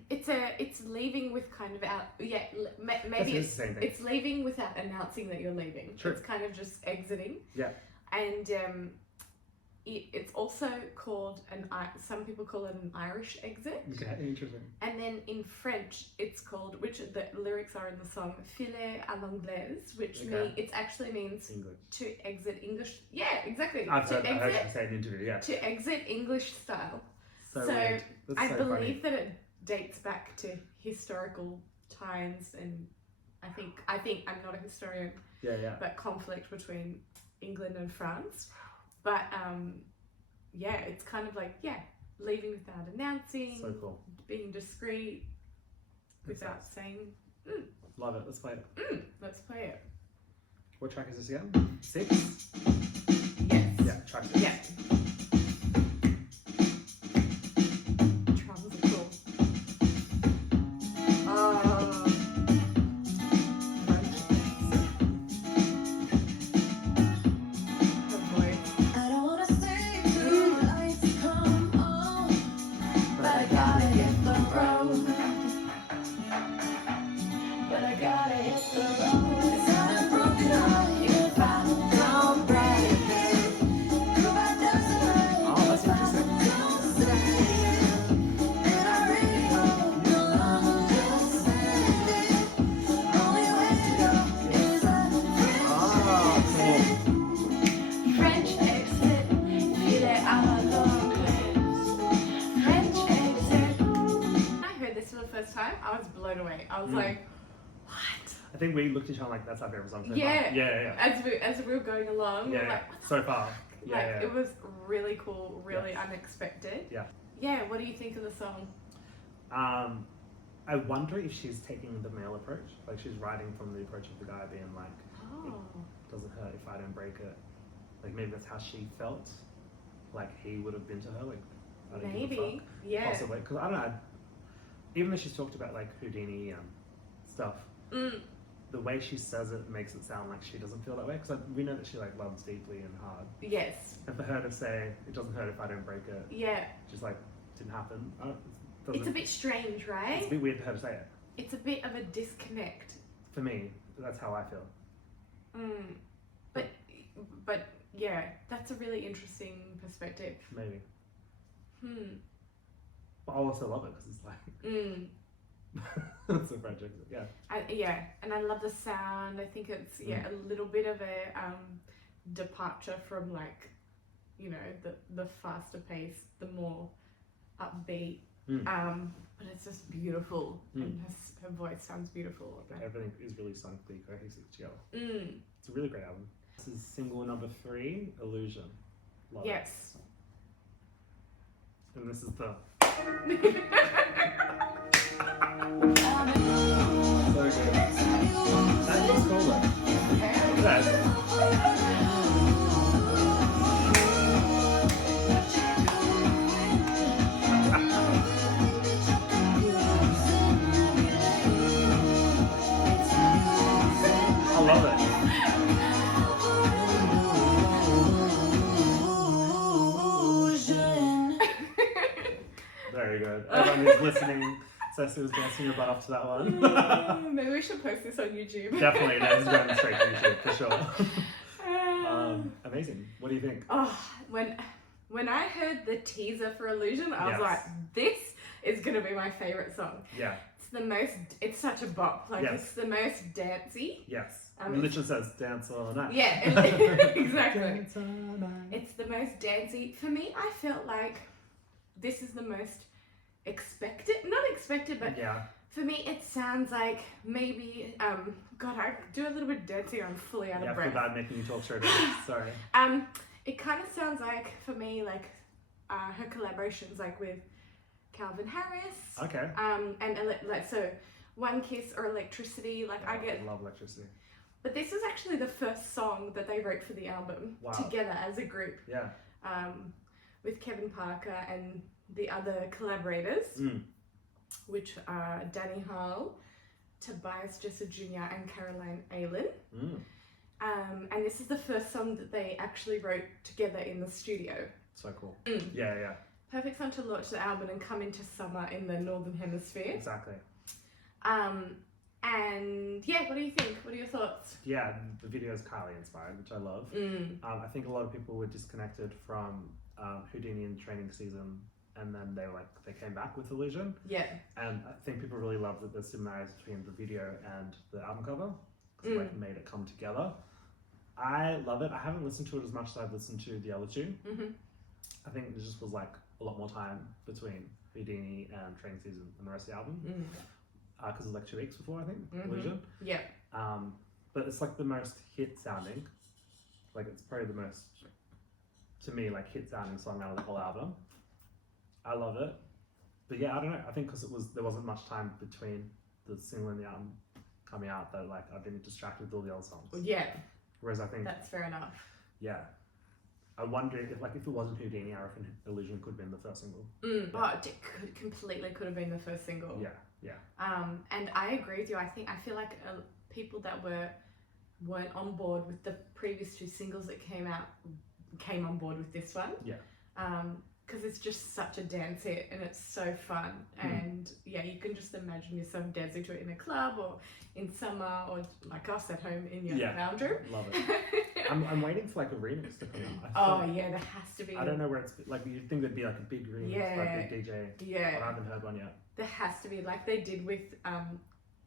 It's leaving with kind of out. Yeah, maybe Yes, it is the same thing. it's leaving without announcing that you're leaving. True. It's kind of just exiting. Yeah. And it's also called some people call it an Irish exit. Okay, interesting. And then in French, it's called, which the lyrics are in the song, filer à l'anglaise, which it actually means English. to exit English. Yeah, exactly. I've to heard you exit, say in an interview, yeah. to exit English style. So So, weird. That's I so believe funny. that it dates back to historical times, and I think I'm not a historian, Yeah. but conflict between England and France. But yeah, it's kind of like leaving without announcing, So cool. being discreet That's without nice. saying, Love it. Let's play it. let's play it. What track is this again? 6? Yes. Yeah, track 6. Yeah. Drums are cool. Oh. Her voice. I don't wanna stay till the lights come on, but I gotta hit the road. But I gotta hit the road. It's not a broken heart if I don't break it. Goodbye doesn't hurt Oh, that's if I interesting. don't say it. And I really hope you'll understand it. Only way to go is a Ah, cool. French exit, filet à l'anglaise. French exit. When I heard this for the first time, I was blown away. I was like, what? I think we looked at each other like, that's our favorite song so Yeah. far. Yeah. As we were going along, we were Yeah, like, what the so far. fuck? Yeah, Like, yeah. it was really cool, really unexpected. Yeah. Yeah, what do you think of the song? I wonder if she's taking the male approach. Like she's writing from the approach of the guy being like, Oh. doesn't hurt if I don't break it. Like maybe that's how she felt. Like he would have been to her. Like I don't give a Maybe. fuck. Yeah. Possibly. Because I don't know. Even though she's talked about like Houdini stuff, the way she says it makes it sound like she doesn't feel that way. Because we know that she like loves deeply and hard. Yes. And for her to say it doesn't hurt if I don't break it, Yeah. just like didn't happen. It's a bit strange, It's right? a bit weird for her to say it. It's a bit of a disconnect. For me, that's how I feel. But yeah, that's a really interesting perspective. Maybe. But I also love it because it's like it's a French exit. Yeah. And I love the sound. I think it's a little bit of a departure from like, you know, the faster pace, the more upbeat. But it's just beautiful, and her voice sounds beautiful. Everything is really sonically cohesive together. Mm. It's a really great album. This is single number 3, Illusion. Love Yes. it. And this is the so good. That looks cool though. Look at that. I love it. Very good. Everyone who's listening Ceci was dancing her butt off to that one. Maybe we should post this on YouTube. Definitely, that is going straight to YouTube for sure. Amazing. What do you think? Oh, when I heard the teaser for Illusion, I was Yes. like, this is gonna be my favorite song. Yeah. It's such a bop. Like Yes. it's the most dancey. Yes. Um, It literally says dance all night. Yeah, exactly. Dance all night. It's the most dancey. For me, I felt like this is the most not expected, but Yeah. for me, it sounds like maybe, God, I do a little bit of dancing, I'm fully out Yeah, of I feel breath. bad making you talk straight away. Sorry. It kind of sounds like, for me, like her collaborations, like with Calvin Harris, Okay. and like so, One Kiss or Electricity. Like I get, love electricity. but this was actually the first song that they wrote for the album Wow. together as a group, Yeah. with Kevin Parker and the other collaborators, which are Danny Hall, Tobias Jesser Jr. and Caroline Aylan. And this is the first song that they actually wrote together in the studio. So cool. Yeah, yeah. Perfect song to launch the album and come into summer in the Northern Hemisphere. Exactly. And yeah, what do you think? What are your thoughts? Yeah, the video is Kylie inspired, which I love. I think a lot of people were disconnected from Houdini in training season, and then they came back with Illusion. Yeah. And I think people really love that there's similarities between the video and the album cover, because it made it come together. I love it. I haven't listened to it as much as I've listened to the other two. I think there just was a lot more time between Houdini and training season and the rest of the album. Because it was 2 weeks before, I think, Illusion. Yeah. But it's the most hit sounding. It's probably the most, to me, hit sounding song out of the whole album. I love it. But yeah, I don't know. I think because there wasn't much time between the single and the album coming out that I've been distracted with all the other songs. Yeah. Whereas I think That's fair enough. yeah. I wonder if it wasn't Houdini, I reckon Illusion could have been the first single. Oh, it completely could have been the first single. Yeah, yeah. And I agree with you. I feel like people that weren't on board with the previous two singles that came out came on board with this one. Yeah. Because it's just such a dance hit and it's so fun. And yeah, you can just imagine yourself dancing to it in a club or in summer or like us at home in your lounge room. Love it. I'm waiting for a remix to come out. Yeah, there has to be. I don't know where it's you'd think there'd be a big remix, big DJ. Yeah. But I haven't heard one yet. There has to be, like they did with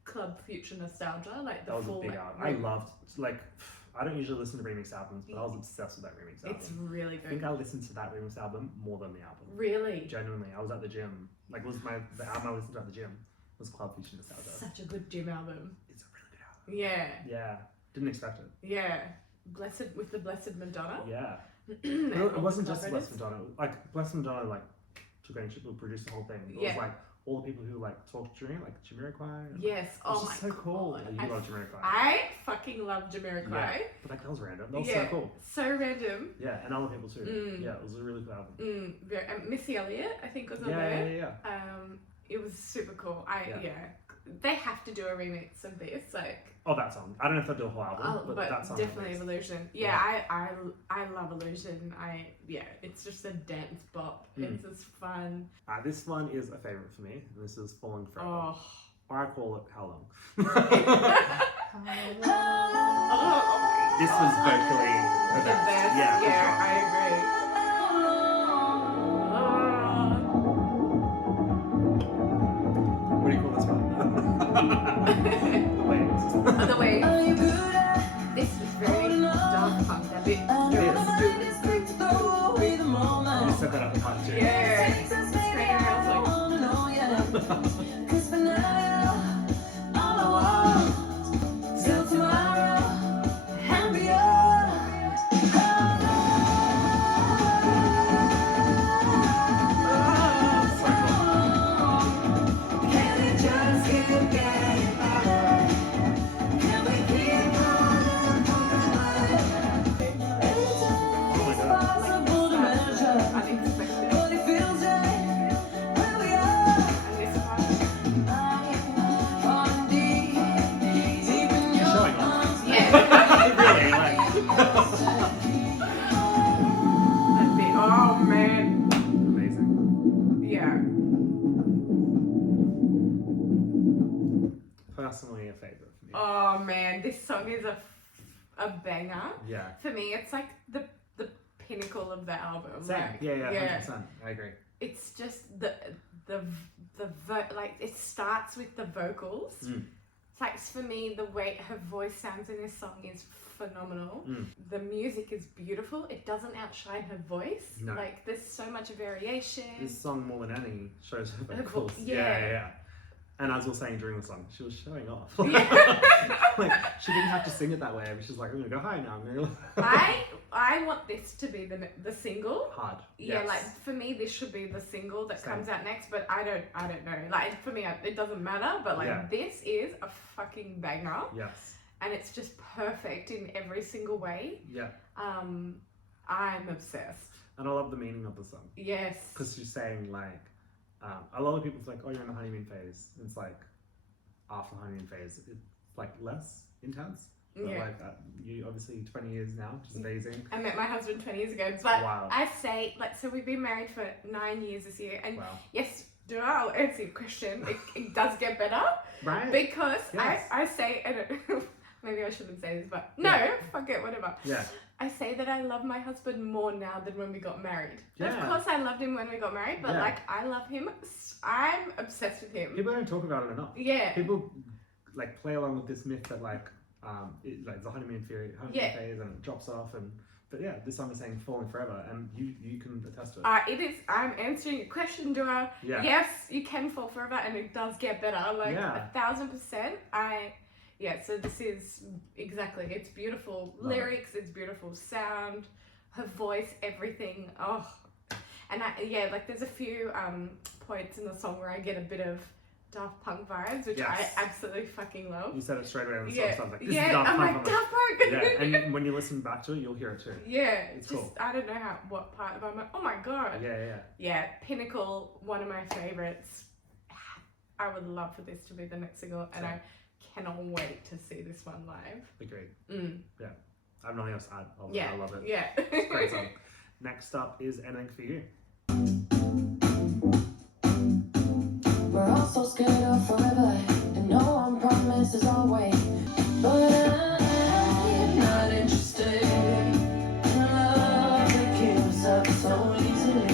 Club Future Nostalgia, the that was full. A big album. I loved I don't usually listen to remix albums, but I was obsessed with that remix album. It's really good. I think I listened to that remix album more than the album. Really? Genuinely, I was at the gym. The album I listened to at the gym was Club Future Nostalgia. Such a good gym album. It's a really good album. Yeah. Yeah. Didn't expect it. Yeah. With the Blessed Madonna. Yeah. And it wasn't all just the Blessed collaborators. Madonna. Blessed Madonna took ownership and produced the whole thing. It was all the people who talked during Jamiroquai. Yes. It's just so cool. God. You love Jamiroquai. I fucking love Jamiroquai. Yeah. But that was random. That was so cool. So random. Yeah, and other people too. Yeah, it was a really cool album. Missy Elliott, I think, was on Yeah. there. It was super cool. They have to do a remix of this, that song. I don't know if they'll do a whole album, but that song. Definitely Illusion. Yeah, I love Illusion. It's just a dance bop. It's just fun. This one is a favorite for me. And this is Falling Forever. Oh. Or I call it How Long. Oh, this was vocally the best. Yeah, for sure. I agree. What do you call this one? Wait. The way. This is very dark punk. That bit. You set that up in part 2. Yeah. Straight around favorite for me. Oh man, this song is a banger. Yeah. For me, it's like the pinnacle of the album. Same. Like, Yeah, 100%. I agree. It's just like it starts with the vocals. It's like, for me, the way her voice sounds in this song is phenomenal. The music is beautiful. It doesn't outshine her voice. No. Like, there's so much variation. This song, more than any, shows her Her vocals. yeah. And as we were saying during the song, she was showing off. Yeah. Like, she didn't have to sing it that way. But she's like, I'm gonna go high now. I'm gonna go. I want this to be the single. Hard. Yeah, Yes. like for me, this should be the single that Same. comes out next. But I don't know. Like for me, it doesn't matter. But like this is a fucking banger. Yes. And it's just perfect in every single way. Yeah. I'm obsessed. And I love the meaning of the song. Yes. Because she's saying like, a lot of people think, oh, you're in the honeymoon phase. And it's like, after the honeymoon phase, it's like less intense. But like, you obviously 20 years now, which is amazing. I met my husband 20 years ago. But wow. I say, like, so we've been married for 9 years this year. And wow. yes, I'll answer your question. It does get better. Right. Because yes. I say, I don't, maybe I shouldn't say this, but no, fuck it, whatever. Yeah. I say that I love my husband more now than when we got married. Yeah. Of course I loved him when we got married, but like I love him. I'm obsessed with him. People don't talk about it enough. Yeah. People like play along with this myth that like like the honeymoon phase and it drops off but yeah, this song is saying falling forever and you can attest to it. It is. I'm answering your question, Dua. Yeah. Yes, you can fall forever and it does get better. Like 1,000%. So this is exactly, it's beautiful lyrics, it's beautiful sound, her voice, everything. Oh, and like there's a few points in the song where I get a bit of Daft Punk vibes, which I absolutely fucking love. You said it straight away on the song, so I was like, this is I'm Daft Punk. like, Daft Punk! Yeah, and when you listen back to it, you'll hear it too. Yeah, it's just, cool. I don't know what part, but I'm like, oh my god. Yeah, pinnacle, one of my favorites. I would love for this to be the next single, and I cannot wait to see this one live. Agreed. Yeah. I have nothing else to add. I love it. Yeah. It's a great song. Next up is Anything for You. We're all so scared of forever, and no one promises always. But I'm not interested in love that gives up so easily.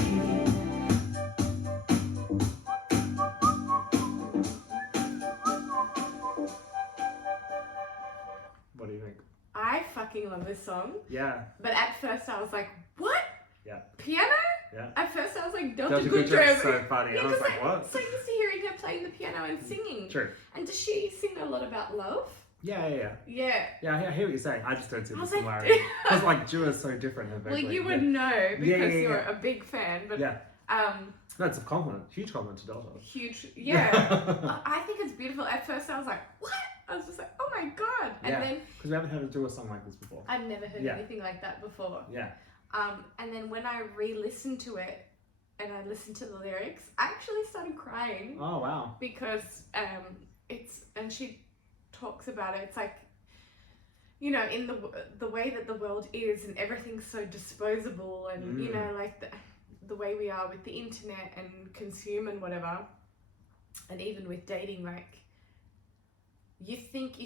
What do you think? I fucking love this song. Yeah. But at first I was like, what? Yeah. Piano? Yeah. At first I was like, Delta Delta Goodrem. so funny. I was like, what? So used to hearing her playing the piano and singing. True. And does she sing a lot about love? Yeah. Yeah. Yeah, I hear what you're saying. I just don't see I the was like- similarity. Because like Dua is so different. Well, you would know because Yeah. you're a big fan. But That's a compliment. Huge compliment to Delta. huge. Yeah. I think it's beautiful. At first I was like, what? I was just like, oh my god. And then because we haven't heard a Dua song like this before. I've never heard anything like that before. Yeah. And then when I re-listened to it and I listened to the lyrics, I actually started crying. Oh wow. Because and she talks about it. It's like, you know, in the way that the world is and everything's so disposable and you know, like the way we are with the internet and consume and whatever, and even with dating, like you think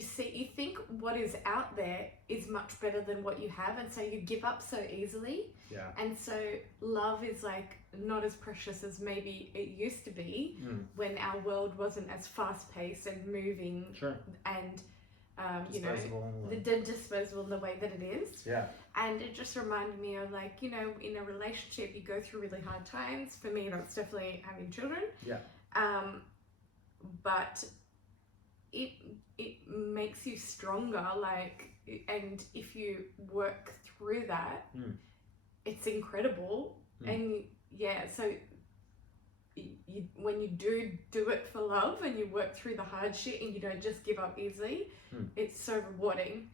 what is out there is much better than what you have, and so you give up so easily. Yeah. And so love is like not as precious as maybe it used to be when our world wasn't as fast paced and moving. Sure. And Disposable. the disposable in the way that it is. Yeah. And it just reminded me of like, you know, in a relationship you go through really hard times. For me, that's definitely having children. Yeah. But it makes you stronger, like, and if you work through that, it's incredible. And so when you do it for love and you work through the hard shit and you don't just give up easily, it's so rewarding.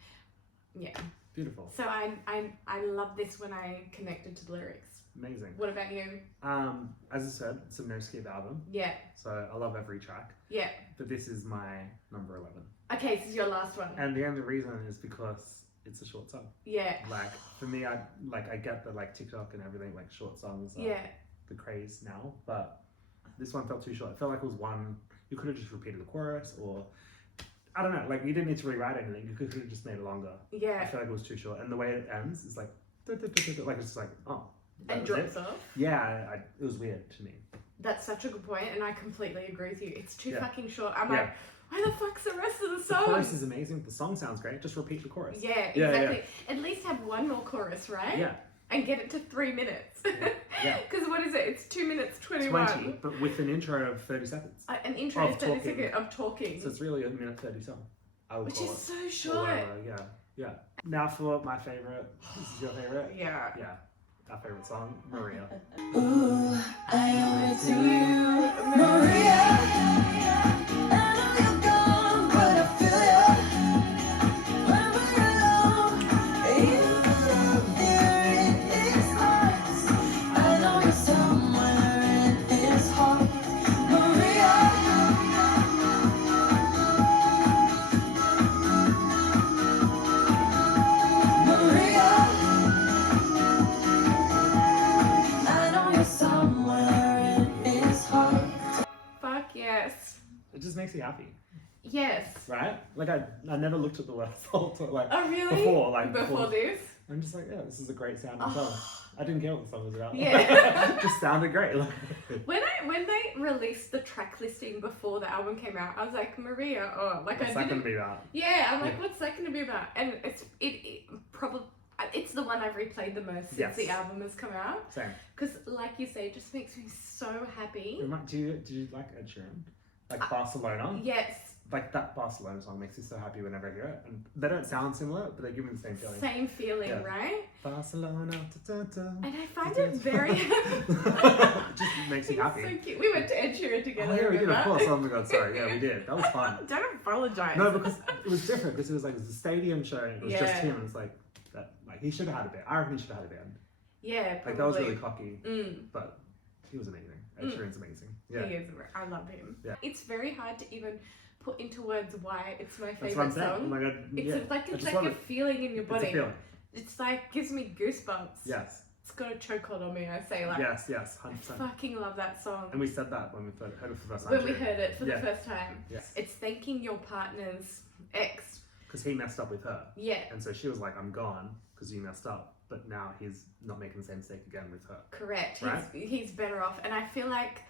Yeah. Beautiful. So I love this when I connected to the lyrics. Amazing. What about you? As I said, it's a no skip album. Yeah. So I love every track. Yeah. But this is my number 11. Okay, this is your last one. And the only reason is because it's a short song. Yeah. Like for me, I get the like TikTok and everything, like short songs are the craze now, but this one felt too short. It felt like it was one, you could have just repeated the chorus or I don't know, like you didn't need to rewrite anything. You could have just made it longer. I Yeah. feel like it was too short, and the way it ends is like, like it's just like, oh, that And was drops it. off. Yeah, it was weird to me. That's such a good point, and I completely agree with you. It's too Yeah. fucking short. I'm Yeah. like, why the fuck's the rest of the The song? chorus is amazing. The song sounds great. Just repeat the chorus. Yeah, Yeah, exactly. At least have one more chorus, right? Yeah. And get it to 3 minutes. Yeah. Because what is it? It's 2 minutes 21. 20, but with an intro of 30 seconds. An intro Of is 30 talking. seconds of talking. So it's really a minute 30 song. I would Which call is it. so Or short. whatever, yeah. Yeah. Now for my favorite. This is your favorite? Yeah. Yeah. Our favorite song, Maria. Ooh, I owe it to you, Maria. I know you're gone, but I feel you. When we're alone, even though there in his arms, I know you're somewhere in his heart, Maria. Maria. I know you're somewhere in his heart. Fuck yes. It just makes you happy, Yes. right? Like I never looked at the words like Oh, really? before this? I'm just like, yeah, this is a great sounding song. I didn't care what the song was about. Yeah. Just sounded great. Like, When they released the track listing before the album came out, I was like, Maria, oh, like what's I that didn't. gonna be about? Yeah, I'm like, Yeah. what's that going to be about? And it probably it's the one I've replayed the most since Yes. the album has come out. Same. Because, like you say, it just makes me so happy. Do you like Ed Sheeran? Like Barcelona? Yes, Like that Barcelona song makes me so happy whenever I hear it. And they don't sound similar, but they give me the same feeling. same feeling, Yeah. right? Barcelona. And I find it very. It just makes you It's happy. so cute. We went to Ed Sheeran together. Oh yeah, we did, of remember? course. Oh my god, sorry. Yeah, we did. That was fun. Don't apologize. No, because it was different. Because it was like it was a stadium show. It was just Yeah. him. It's like that. Like he should have had a band. I reckon he should have had a band. Yeah, probably. Like that was really cocky, Mm. but he was amazing. Ed Sheeran's amazing. Yeah, He is. I love him. Yeah. It's very hard to even put into words why it's my that's what I'm favorite saying. song. Like, It's yeah, like I it's just like love a it. feeling in your It's a body. feeling. It's like gives me goosebumps. Yes, It's got a chokehold on me. I say like. yes, I 100%. fucking love that song. And we said that when we heard it for the first time. When we heard it for Yeah. the first time, Yes, it's thanking your partner's ex. because he messed up with her, Yeah, and so she was like, "I'm gone because you messed up." But now he's not making the same mistake again with her. correct. Right? He's better off, and I feel like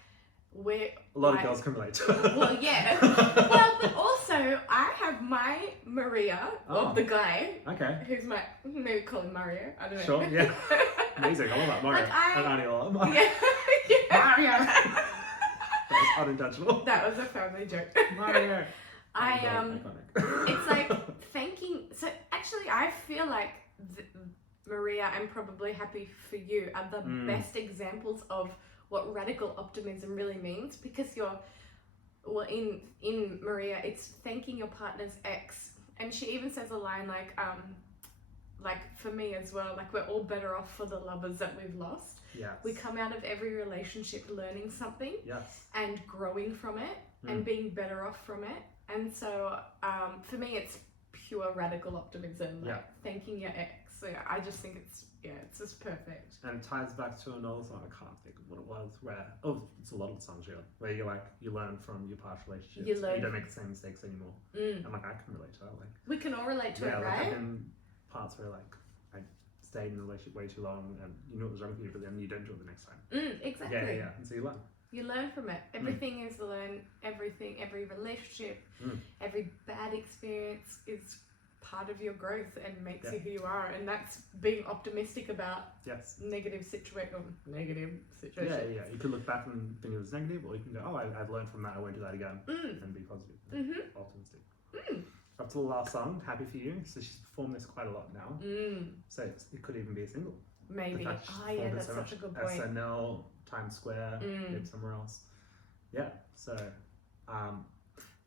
we're A lot like, of girls can relate to it. Well, yeah. Well, but also I have my Maria Oh. of the guy Okay, who's my maybe call him Mario. I don't know. sure, yeah. Amazing. I love that. Mario. Like, I- And Aniola. Yeah. Mario. That was unintentional. That was a family joke. Mario. I Iconic. it's like thanking. So actually, I feel like Maria and probably Happy for You are the best examples of what radical optimism really means, because in Maria, it's thanking your partner's ex, and she even says a line like for me as well, like we're all better off for the lovers that we've lost. Yes. We come out of every relationship learning something Yes. and growing from it and being better off from it. And so for me, it's pure radical optimism, like Yeah. thanking your ex. So yeah, I just think it's just perfect. And it ties back to another song, I can't think of what it was, it's a lot of songs really, where you learn from your past relationships. You learn- don't make the same mistakes anymore. Mm. And like I can relate to that. Like We can all relate to yeah, it, like right? I've been parts where like I stayed in a relationship way too long and you know it was wrong with you, but then you don't do it the next time. Exactly. Yeah. And so you learn. You learn from it. Everything is everything, every relationship, every bad experience is part of your growth and makes you who you are. And that's being optimistic about Yes. negative situation. Yeah. You could look back and think it was negative, or you can go, oh, I've learned from that, I won't do that again, and be positive, optimistic. Up to the last song, Happy For You. So she's performed this quite a lot now. So it could even be a single. Maybe. The fact she's Oh performed yeah, it that's so such a much. good point. SNL, Times Square, maybe somewhere else. Yeah, so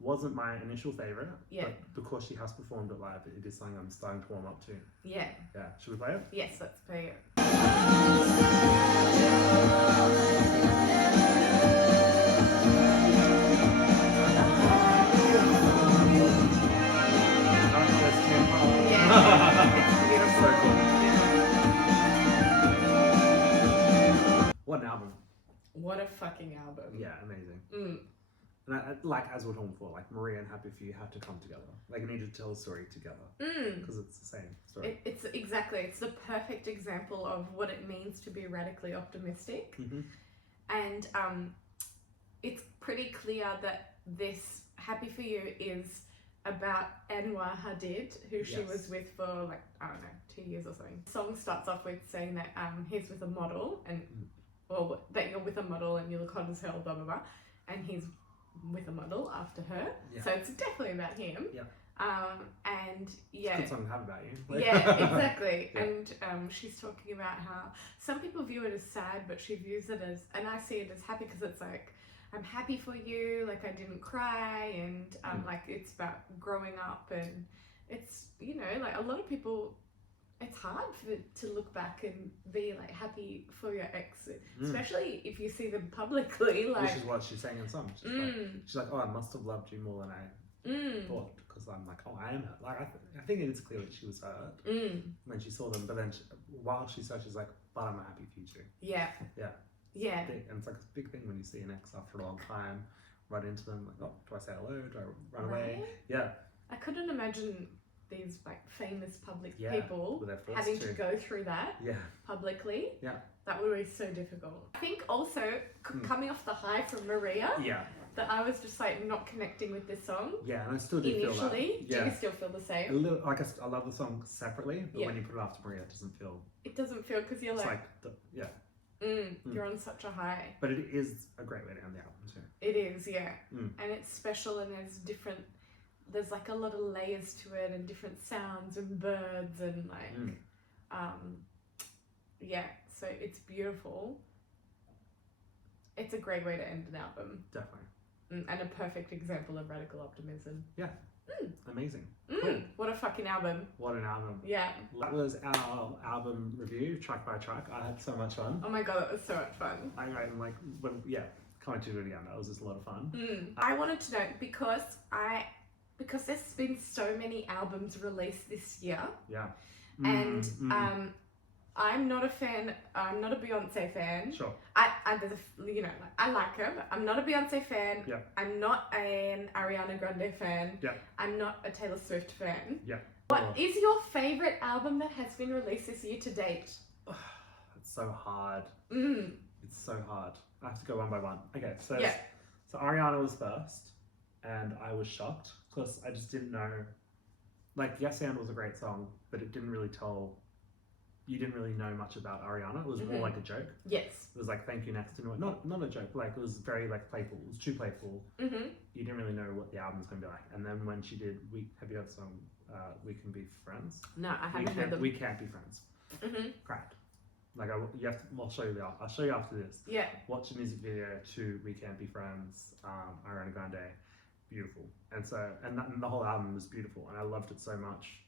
wasn't my initial favourite, but because she has performed it live, it is something I'm starting to warm up to. Yeah. Yeah, should we play it? Yes, let's play it. So cool. What an album. What a fucking album. Yeah, amazing. And like as we're talking before, like Maria and Happy For You had to come together. Like you need to tell a story together because it's the same story. It's the perfect example of what it means to be radically optimistic. And it's pretty clear that this Happy For You is about Anwar Hadid, who she was with for like, I don't know, 2 years or something. The song starts off with saying that he's with a model and well, that you're with a model and you look hot as hell, blah blah blah, and he's with a model after her. So it's definitely about him. And It's a good song to have about you. Exactly. And she's talking about how some people view it as sad, but she views it as, and I see it as happy because it's like, I'm happy for you, like I didn't cry, and like it's about growing up, and it's, you know, like a lot of people, it's hard to look back and be like happy for your ex, especially if you see them publicly. Like, which is what she's saying in the song. She's like, oh, I must have loved you more than I thought, because I'm like, oh, I am hurt. Like I think it's clear that she was hurt when she saw them, but then while she said, she's like, but I'm happy for you too. Yeah. And it's like a big thing when you see an ex after a long time, run into them, like, oh, do I say hello? Do I run away? Yeah. I couldn't imagine these like famous public people having to go through that publicly. Yeah. That would be so difficult. I think also coming off the high from Maria, that I was just like not connecting with this song. Yeah, and I still did feel that. Initially, do you still feel the same? A little, like I love the song separately, but when you put it after Maria, it doesn't feel. It doesn't feel because you're like you're on such a high. But it is a great way to end the album too. It is, and it's special, and there's like a lot of layers to it, and different sounds and birds and like so it's beautiful. It's a great way to end an album. Definitely. And a perfect example of radical optimism. Yeah. Amazing. Cool. What a fucking album. What an album. Yeah. That was our album review, track by track. I had so much fun. Oh my god, that was so much fun. I'm like, can't do it again. That was just a lot of fun. I wanted to know, because there's been so many albums released this year. Yeah. And I'm not a fan. I'm not a Beyonce fan. Sure. I like her, but I'm not a Beyonce fan. Yeah. I'm not an Ariana Grande fan. Yeah. I'm not a Taylor Swift fan. Yeah. What is your favorite album that has been released this year to date? It's so hard. It's so hard. I have to go one by one. Okay, so Ariana was first, and I was shocked because I just didn't know. Like, Yes and was a great song, but it didn't really tell. You didn't really know much about Ariana. It was more like a joke. Yes. It was like Thank You Next, and not a joke. Like, it was very like playful. It was too playful. You didn't really know what the album was going to be like. And then when she did, have you heard the song We Can Be Friends? No, I haven't heard them. We Can't Be Friends. Cracked. Like, I'll show you I'll show you after this. Yeah. Watch the music video to We Can't Be Friends, Ariana Grande. Beautiful. And the whole album was beautiful, and I loved it so much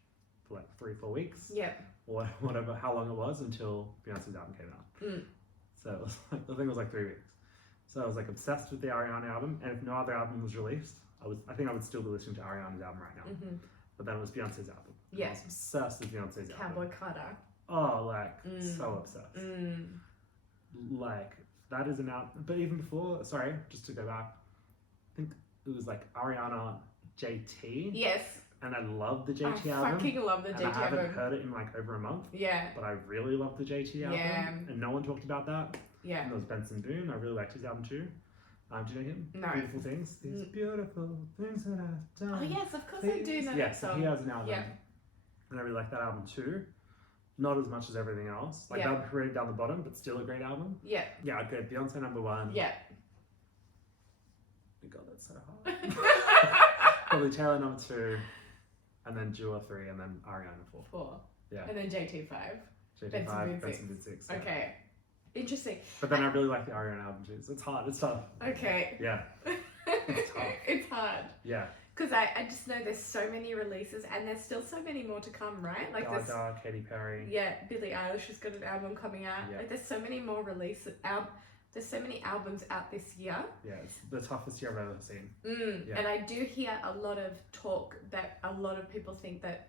for like 3-4 weeks. Yep. Or whatever, how long it was until Beyonce's album came out. So it was like, the thing was like 3 weeks. So I was like obsessed with the Ariana album, and if no other album was released, I think I would still be listening to Ariana's album right now. But then it was Beyonce's album. Yeah. I was obsessed with Beyonce's album. Cowboy Carter. Oh, like so obsessed. Like that is an album. But even before, sorry, just to go back, I think it was like Ariana JT. Yes. And I love the JT album. I fucking love the JT album. I haven't heard it in like over a month. Yeah. But I really love the JT album. Yeah. And no one talked about that. Yeah. And there was Benson Boone. I really liked his album too. Do you know him? No. Beautiful Things. These beautiful things that I've done. Oh yes, of course I do know that song. He has an album. Yeah. And I really like that album too. Not as much as everything else. Like that would be really down the bottom, but still a great album. Yeah. Yeah, I'd go Beyonce number 1. Yeah. God, that's so hard. Probably Taylor number 2. And then Dua 3, and then Ariana 4. Yeah. And then JT 5. JT 5, Benson Boone 6. Yeah. Okay. Interesting. But then I really like the Ariana album too, so it's hard. It's tough. Okay. Yeah. It's tough. It's hard. Yeah. Because I just know there's so many releases, and there's still so many more to come, right? Like Gaga, Katy Perry. Yeah, Billie Eilish has got an album coming out. Yeah. Like there's so many more releases out. There's so many albums out this year. Yeah, it's the toughest year I've ever seen. Yeah. And I do hear a lot of talk that a lot of people think that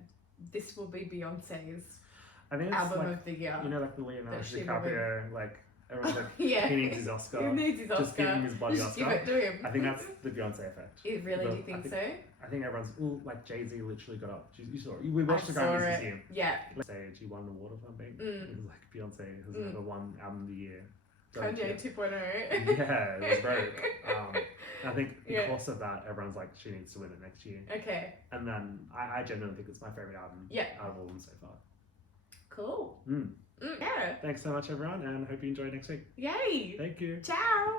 this will be Beyonce's album of the year. You know, like the Leonardo DiCaprio, like Everyone's like, Yeah. he needs his Oscar. He needs his Just give Oscar. him his bloody Just give Oscar. it to him. I think that's the Beyonce effect. It really, But do you think so? I think everyone's, like Jay-Z literally got up. You saw it. We watched the saw Grammys it. this year. Yeah. Like, say, she won an award or something. Mm. It was like Beyonce has never won album of the year. Kanye 2.0. Yeah, it was broke. I think Yeah. because of that, everyone's like, she needs to win it next year. Okay. And then I genuinely think it's my favourite album out of all of them so far. Cool. Mm. Yeah. Thanks so much, everyone, and hope you enjoy next week. Yay. Thank you. Ciao.